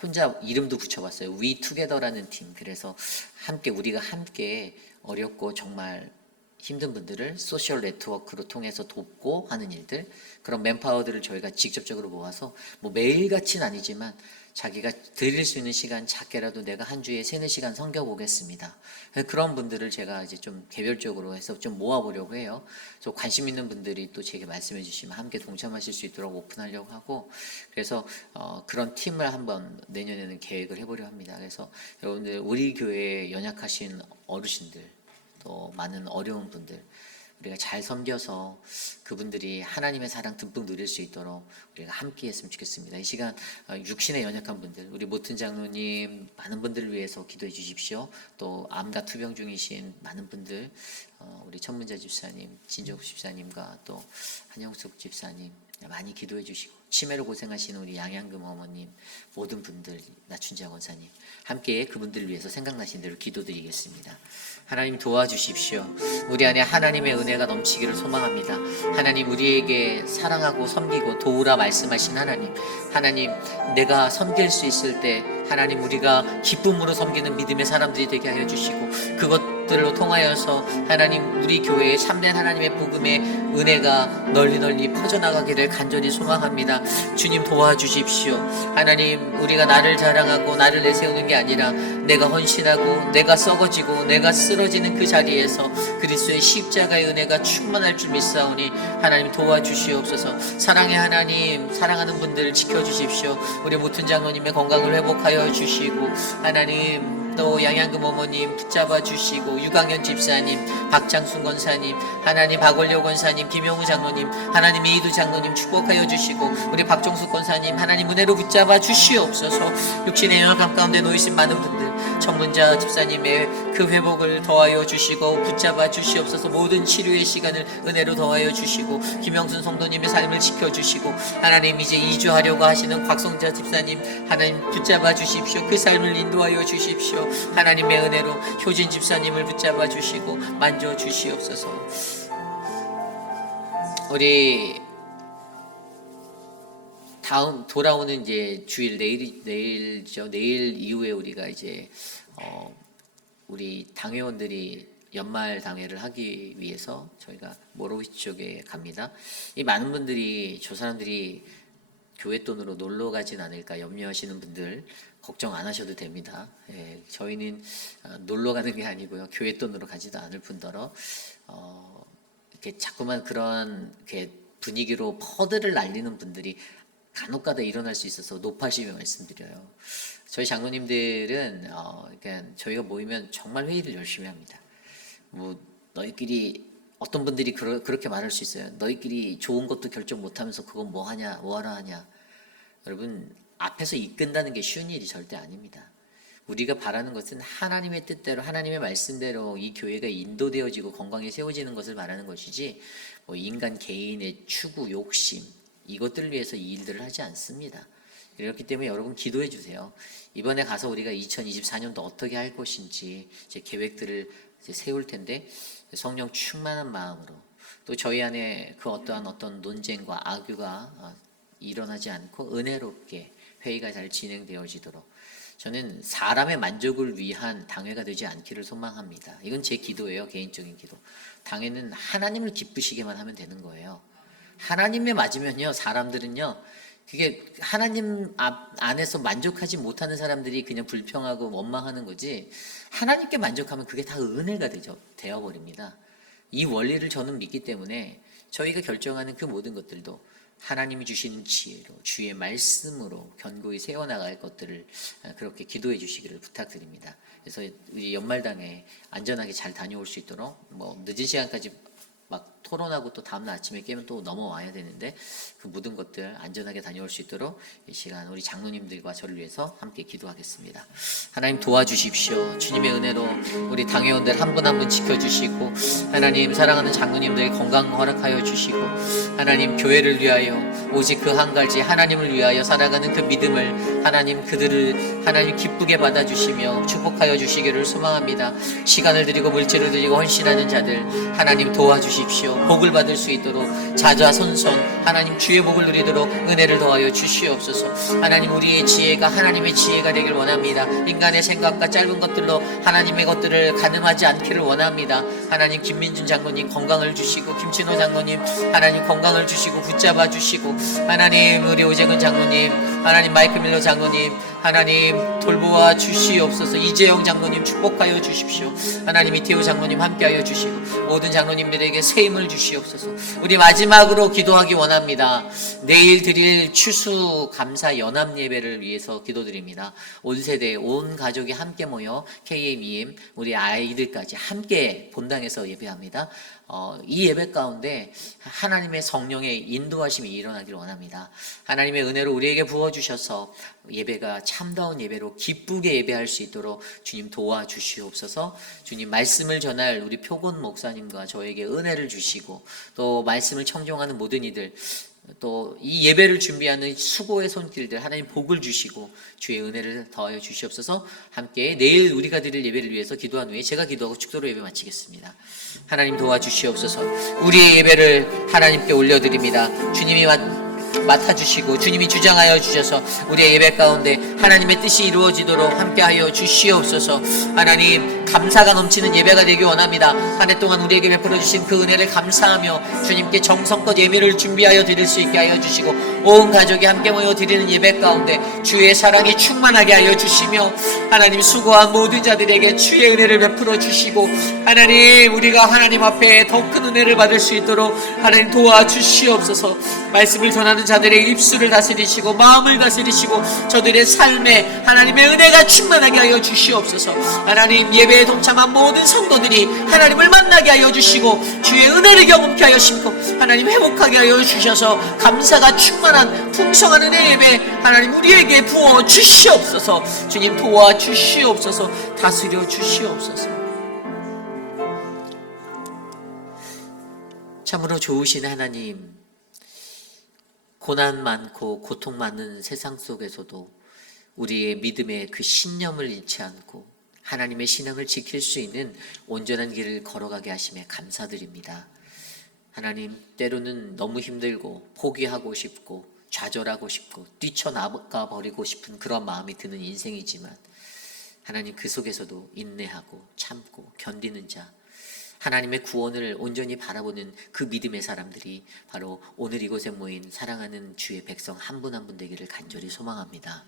혼자 이름도 붙여봤어요. We Together라는 팀. 그래서 우리가 함께 어렵고 정말 힘든 분들을 소셜 네트워크로 통해서 돕고 하는 일들, 그런 맨파워들을 저희가 직접적으로 모아서 뭐 매일같이는 아니지만 자기가 드릴 수 있는 시간 작게라도 내가 한 주에 3-4시간 섬겨보겠습니다. 그런 분들을 제가 이제 좀 개별적으로 해서 좀 모아보려고 해요. 저 관심 있는 분들이 또 제게 말씀해 주시면 함께 동참하실 수 있도록 오픈하려고 하고, 그래서 그런 팀을 한번 내년에는 계획을 해보려 합니다. 그래서 여러분들 우리 교회에 연약하신 어르신들, 또 많은 어려운 분들 우리가 잘 섬겨서 그분들이 하나님의 사랑 듬뿍 누릴 수 있도록 우리가 함께 했으면 좋겠습니다. 이 시간 육신에 연약한 분들, 우리 모튼 장로님 많은 분들을 위해서 기도해 주십시오. 또 암과 투병 중이신 많은 분들, 우리 천문자 집사님, 진정수 집사님과 또 한영숙 집사님 많이 기도해 주시고, 치매로 고생하시는 우리 양양금 어머님, 모든 분들, 나춘자 권사님 함께 그분들을 위해서 생각나신 대로 기도드리겠습니다. 하나님 도와주십시오. 우리 안에 하나님의 은혜가 넘치기를 소망합니다. 하나님 우리에게 사랑하고 섬기고 도우라 말씀하신 하나님 내가 섬길 수 있을 때 하나님 우리가 기쁨으로 섬기는 믿음의 사람들이 되게 하여 주시고, 그것들로 통하여서 하나님 우리 교회에 참된 하나님의 복음의 은혜가 널리 퍼져나가기를 간절히 소망합니다. 주님 도와주십시오. 하나님 우리가 나를 자랑하고 나를 내세우는 게 아니라 내가 헌신하고 내가 썩어지고 내가 쓰러지는 그 자리에서 그리스도의 십자가의 은혜가 충만할 줄 믿사오니 하나님 도와주시옵소서. 사랑의 하나님, 사랑하는 분들 지켜주십시오. 우리 모튼 장로님의 건강을 회복하여 주시고, 하나님 또 양양금 어머님 붙잡아 주시고, 유강현 집사님, 박장순 권사님, 하나님 박원려 권사님, 김영우 장로님, 하나님 이두 장로님 축복하여 주시고, 우리 박종숙 권사님 하나님 은혜로 붙잡아 주시옵소서. 육신의 연약함 가운데 놓이신 많은 분들, 천문자 집사님의 그 회복을 더하여 주시고 붙잡아 주시옵소서. 모든 치료의 시간을 은혜로 더하여 주시고, 김영순 성도님의 삶을 지켜주시고, 하나님 이제 이주하려고 하시는 곽성자 집사님 하나님 붙잡아 주십시오. 그 삶을 인도하여 주십시오. 하나님의 은혜로 효진 집사님을 붙잡아 주시고 만져 주시옵소서. 우리 다음 돌아오는 이제 주일 내일이죠. 내일 이후에 우리가 이제 우리 당회원들이 연말 당회를 하기 위해서 저희가 모로위치 쪽에 갑니다. 이 많은 분들이 저 사람들이 교회 돈으로 놀러 가진 않을까 염려하시는 분들 걱정 안 하셔도 됩니다. 예, 저희는 놀러 가는 게 아니고요, 교회 돈으로 가지도 않을 뿐더러 이렇게 자꾸만 그런 이렇게 분위기로 퍼드를 날리는 분들이 간혹가다 일어날 수 있어서 높아심에 말씀드려요. 저희 장로님들은 그러니까 저희가 모이면 정말 회의를 열심히 합니다. 뭐 너희끼리 어떤 분들이 그렇게 말할 수 있어요. 너희끼리 좋은 것도 결정 못하면서 그건 뭐 하냐, 뭐하러 하냐. 여러분 앞에서 이끈다는 게 쉬운 일이 절대 아닙니다. 우리가 바라는 것은 하나님의 뜻대로 하나님의 말씀대로 이 교회가 인도되어지고 건강에 세워지는 것을 바라는 것이지 뭐 인간 개인의 추구, 욕심 이것들을 위해서 이 일들을 하지 않습니다. 그렇기 때문에 여러분 기도해 주세요. 이번에 가서 우리가 2024년도 어떻게 할 것인지 이제 계획들을 이제 세울 텐데 성령 충만한 마음으로 또 저희 안에 그 어떤 논쟁과 악유가 일어나지 않고 은혜롭게 회의가 잘 진행되어지도록 저는 사람의 만족을 위한 당회가 되지 않기를 소망합니다. 이건 제 기도예요. 개인적인 기도. 당회는 하나님을 기쁘시게만 하면 되는 거예요. 하나님에 맞으면요, 사람들은요, 그게 하나님 안에서 만족하지 못하는 사람들이 그냥 불평하고 원망하는 거지, 하나님께 만족하면 그게 다 은혜가 되어버립니다. 이 원리를 저는 믿기 때문에 저희가 결정하는 그 모든 것들도 하나님이 주시는 지혜로 주의 말씀으로 견고히 세워나갈 것들을 그렇게 기도해 주시기를 부탁드립니다. 그래서 우리 연말당에 안전하게 잘 다녀올 수 있도록 뭐 늦은 시간까지 막 토론하고 또 다음날 아침에 깨면 또 넘어와야 되는데 그 모든 것들 안전하게 다녀올 수 있도록 이 시간 우리 장로님들과 저를 위해서 함께 기도하겠습니다. 하나님 도와주십시오. 주님의 은혜로 우리 당회원들 한 분 한 분 지켜주시고 하나님 사랑하는 장로님들 건강 허락하여 주시고 하나님 교회를 위하여 오직 그 한 가지 하나님을 위하여 살아가는 그 믿음을 하나님 그들을 하나님 기쁘게 받아주시며 축복하여 주시기를 소망합니다. 시간을 드리고 물질을 드리고 헌신하는 자들 하나님 도와주십시오. 복을 받을 수 있도록 자자손손 하나님 주의 복을 누리도록 은혜를 더하여 주시옵소서. 하나님 우리의 지혜가 하나님의 지혜가 되길 원합니다. 인간의 생각과 짧은 것들로 하나님의 것들을 가늠하지 않기를 원합니다. 하나님 김민준 장로님 건강을 주시고 김진호 장로님 하나님 건강을 주시고 붙잡아 주시고 하나님 우리 오재근 장로님 하나님 마이크 밀러 장로님 하나님 돌보아 주시옵소서. 이재영 장로님 축복하여 주십시오. 하나님 이태호 장로님 함께하여 주시고 모든 장로님들에게 새 힘을 주시옵소서. 우리 마지막으로 기도하기 원합니다. 내일 드릴 추수 감사 연합 예배를 위해서 기도드립니다. 온 세대 온 가족이 함께 모여 KMEM 우리 아이들까지 함께 본당에서 예배합니다. 이 예배 가운데 하나님의 성령의 인도하심이 일어나기를 원합니다. 하나님의 은혜로 우리에게 부어주셔서 예배가 참다운 예배로 기쁘게 예배할 수 있도록 주님 도와주시옵소서. 주님 말씀을 전할 우리 표곤 목사님과 저에게 은혜를 주시고 또 말씀을 청종하는 모든 이들 또 이 예배를 준비하는 수고의 손길들 하나님 복을 주시고 주의 은혜를 더하여 주시옵소서. 함께 내일 우리가 드릴 예배를 위해서 기도한 후에 제가 기도하고 축도로 예배 마치겠습니다. 하나님 도와주시옵소서. 우리의 예배를 하나님께 올려드립니다. 주님이 맡아주시고 주님이 주장하여 주셔서 우리의 예배 가운데 하나님의 뜻이 이루어지도록 함께하여 주시옵소서. 하나님 감사가 넘치는 예배가 되기 원합니다. 한 해 동안 우리에게 베풀어 주신 그 은혜를 감사하며 주님께 정성껏 예배를 준비하여 드릴 수 있게 하여 주시고 온 가족이 함께 모여 드리는 예배 가운데 주의 사랑이 충만하게 하여 주시며 하나님 수고한 모든 자들에게 주의 은혜를 베풀어 주시고 하나님 우리가 하나님 앞에 더 큰 은혜를 받을 수 있도록 하나님 도와주시옵소서. 말씀을 전하는 자들의 입술을 다스리시고 마음을 다스리시고 저들의 삶에 하나님의 은혜가 충만하게 하여 주시옵소서. 하나님 예배에 동참한 모든 성도들이 하나님을 만나게 하여 주시고 주의 은혜를 경험케 하여 심고 하나님 회복하게 하여 주셔서 감사가 충만한 풍성한 은혜 예배 하나님 우리에게 부어 주시옵소서. 주님 도와주시옵소서. 다스려 주시옵소서. 참으로 좋으신 하나님, 고난 많고 고통 많은 세상 속에서도 우리의 믿음의 그 신념을 잃지 않고 하나님의 신앙을 지킬 수 있는 온전한 길을 걸어가게 하심에 감사드립니다. 하나님, 때로는 너무 힘들고 포기하고 싶고 좌절하고 싶고 뛰쳐나가 버리고 싶은 그런 마음이 드는 인생이지만 하나님 그 속에서도 인내하고 참고 견디는 자, 하나님의 구원을 온전히 바라보는 그 믿음의 사람들이 바로 오늘 이곳에 모인 사랑하는 주의 백성 한 분 한 분 되기를 간절히 소망합니다.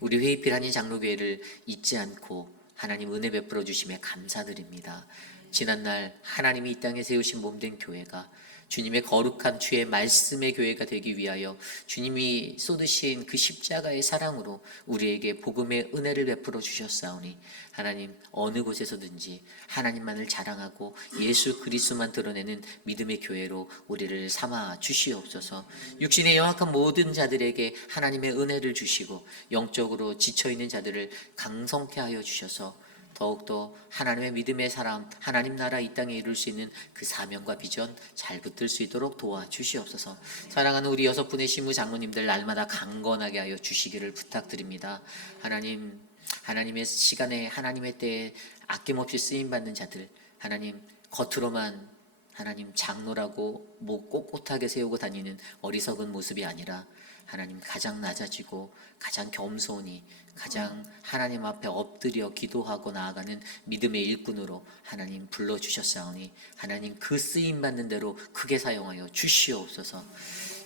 우리 회의필 한인 장로교회를 잊지 않고 하나님 은혜 베풀어 주심에 감사드립니다. 지난날 하나님이 이 땅에 세우신 몸된 교회가 주님의 거룩한 주의 말씀의 교회가 되기 위하여 주님이 쏟으신 그 십자가의 사랑으로 우리에게 복음의 은혜를 베풀어 주셨사오니 하나님 어느 곳에서든지 하나님만을 자랑하고 예수 그리스도만 드러내는 믿음의 교회로 우리를 삼아 주시옵소서. 육신의 영악한 모든 자들에게 하나님의 은혜를 주시고 영적으로 지쳐있는 자들을 강성케 하여 주셔서 더욱더 하나님의 믿음의 사람, 하나님 나라 이 땅에 이룰 수 있는 그 사명과 비전 잘 붙들 수 있도록 도와주시옵소서. 사랑하는 우리 6분의 시무 장로님들 날마다 강건하게 하여 주시기를 부탁드립니다. 하나님, 하나님의 시간에 하나님의 때에 아낌없이 쓰임받는 자들 하나님 겉으로만 하나님 장로라고 목 꼿꼿하게 세우고 다니는 어리석은 모습이 아니라 하나님 가장 낮아지고 가장 겸손히 가장 하나님 앞에 엎드려 기도하고 나아가는 믿음의 일꾼으로 하나님 불러주셨사오니 하나님 그 쓰임받는 대로 크게 사용하여 주시옵소서.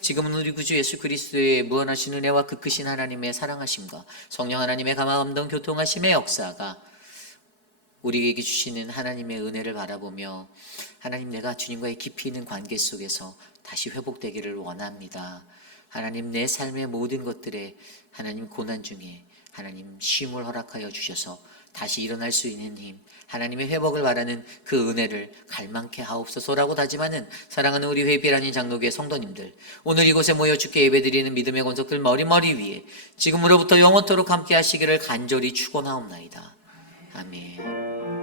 지금은 우리 구주 예수 그리스도의 무한하신 은혜와 그 크신 하나님의 사랑하심과 성령 하나님의 감화감동 교통하심의 역사가 우리에게 주시는 하나님의 은혜를 바라보며 하나님 내가 주님과의 깊이 있는 관계 속에서 다시 회복되기를 원합니다. 하나님 내 삶의 모든 것들에 하나님 고난 중에 하나님 쉼을 허락하여 주셔서 다시 일어날 수 있는 힘, 하나님의 회복을 바라는 그 은혜를 갈망케 하옵소서라고 다짐하는 사랑하는 우리 회비라는 장로교회 성도님들, 오늘 이곳에 모여 주께 예배드리는 믿음의 권속들 머리 위에 지금으로부터 영원토록 함께 하시기를 간절히 축원하옵나이다. 아멘.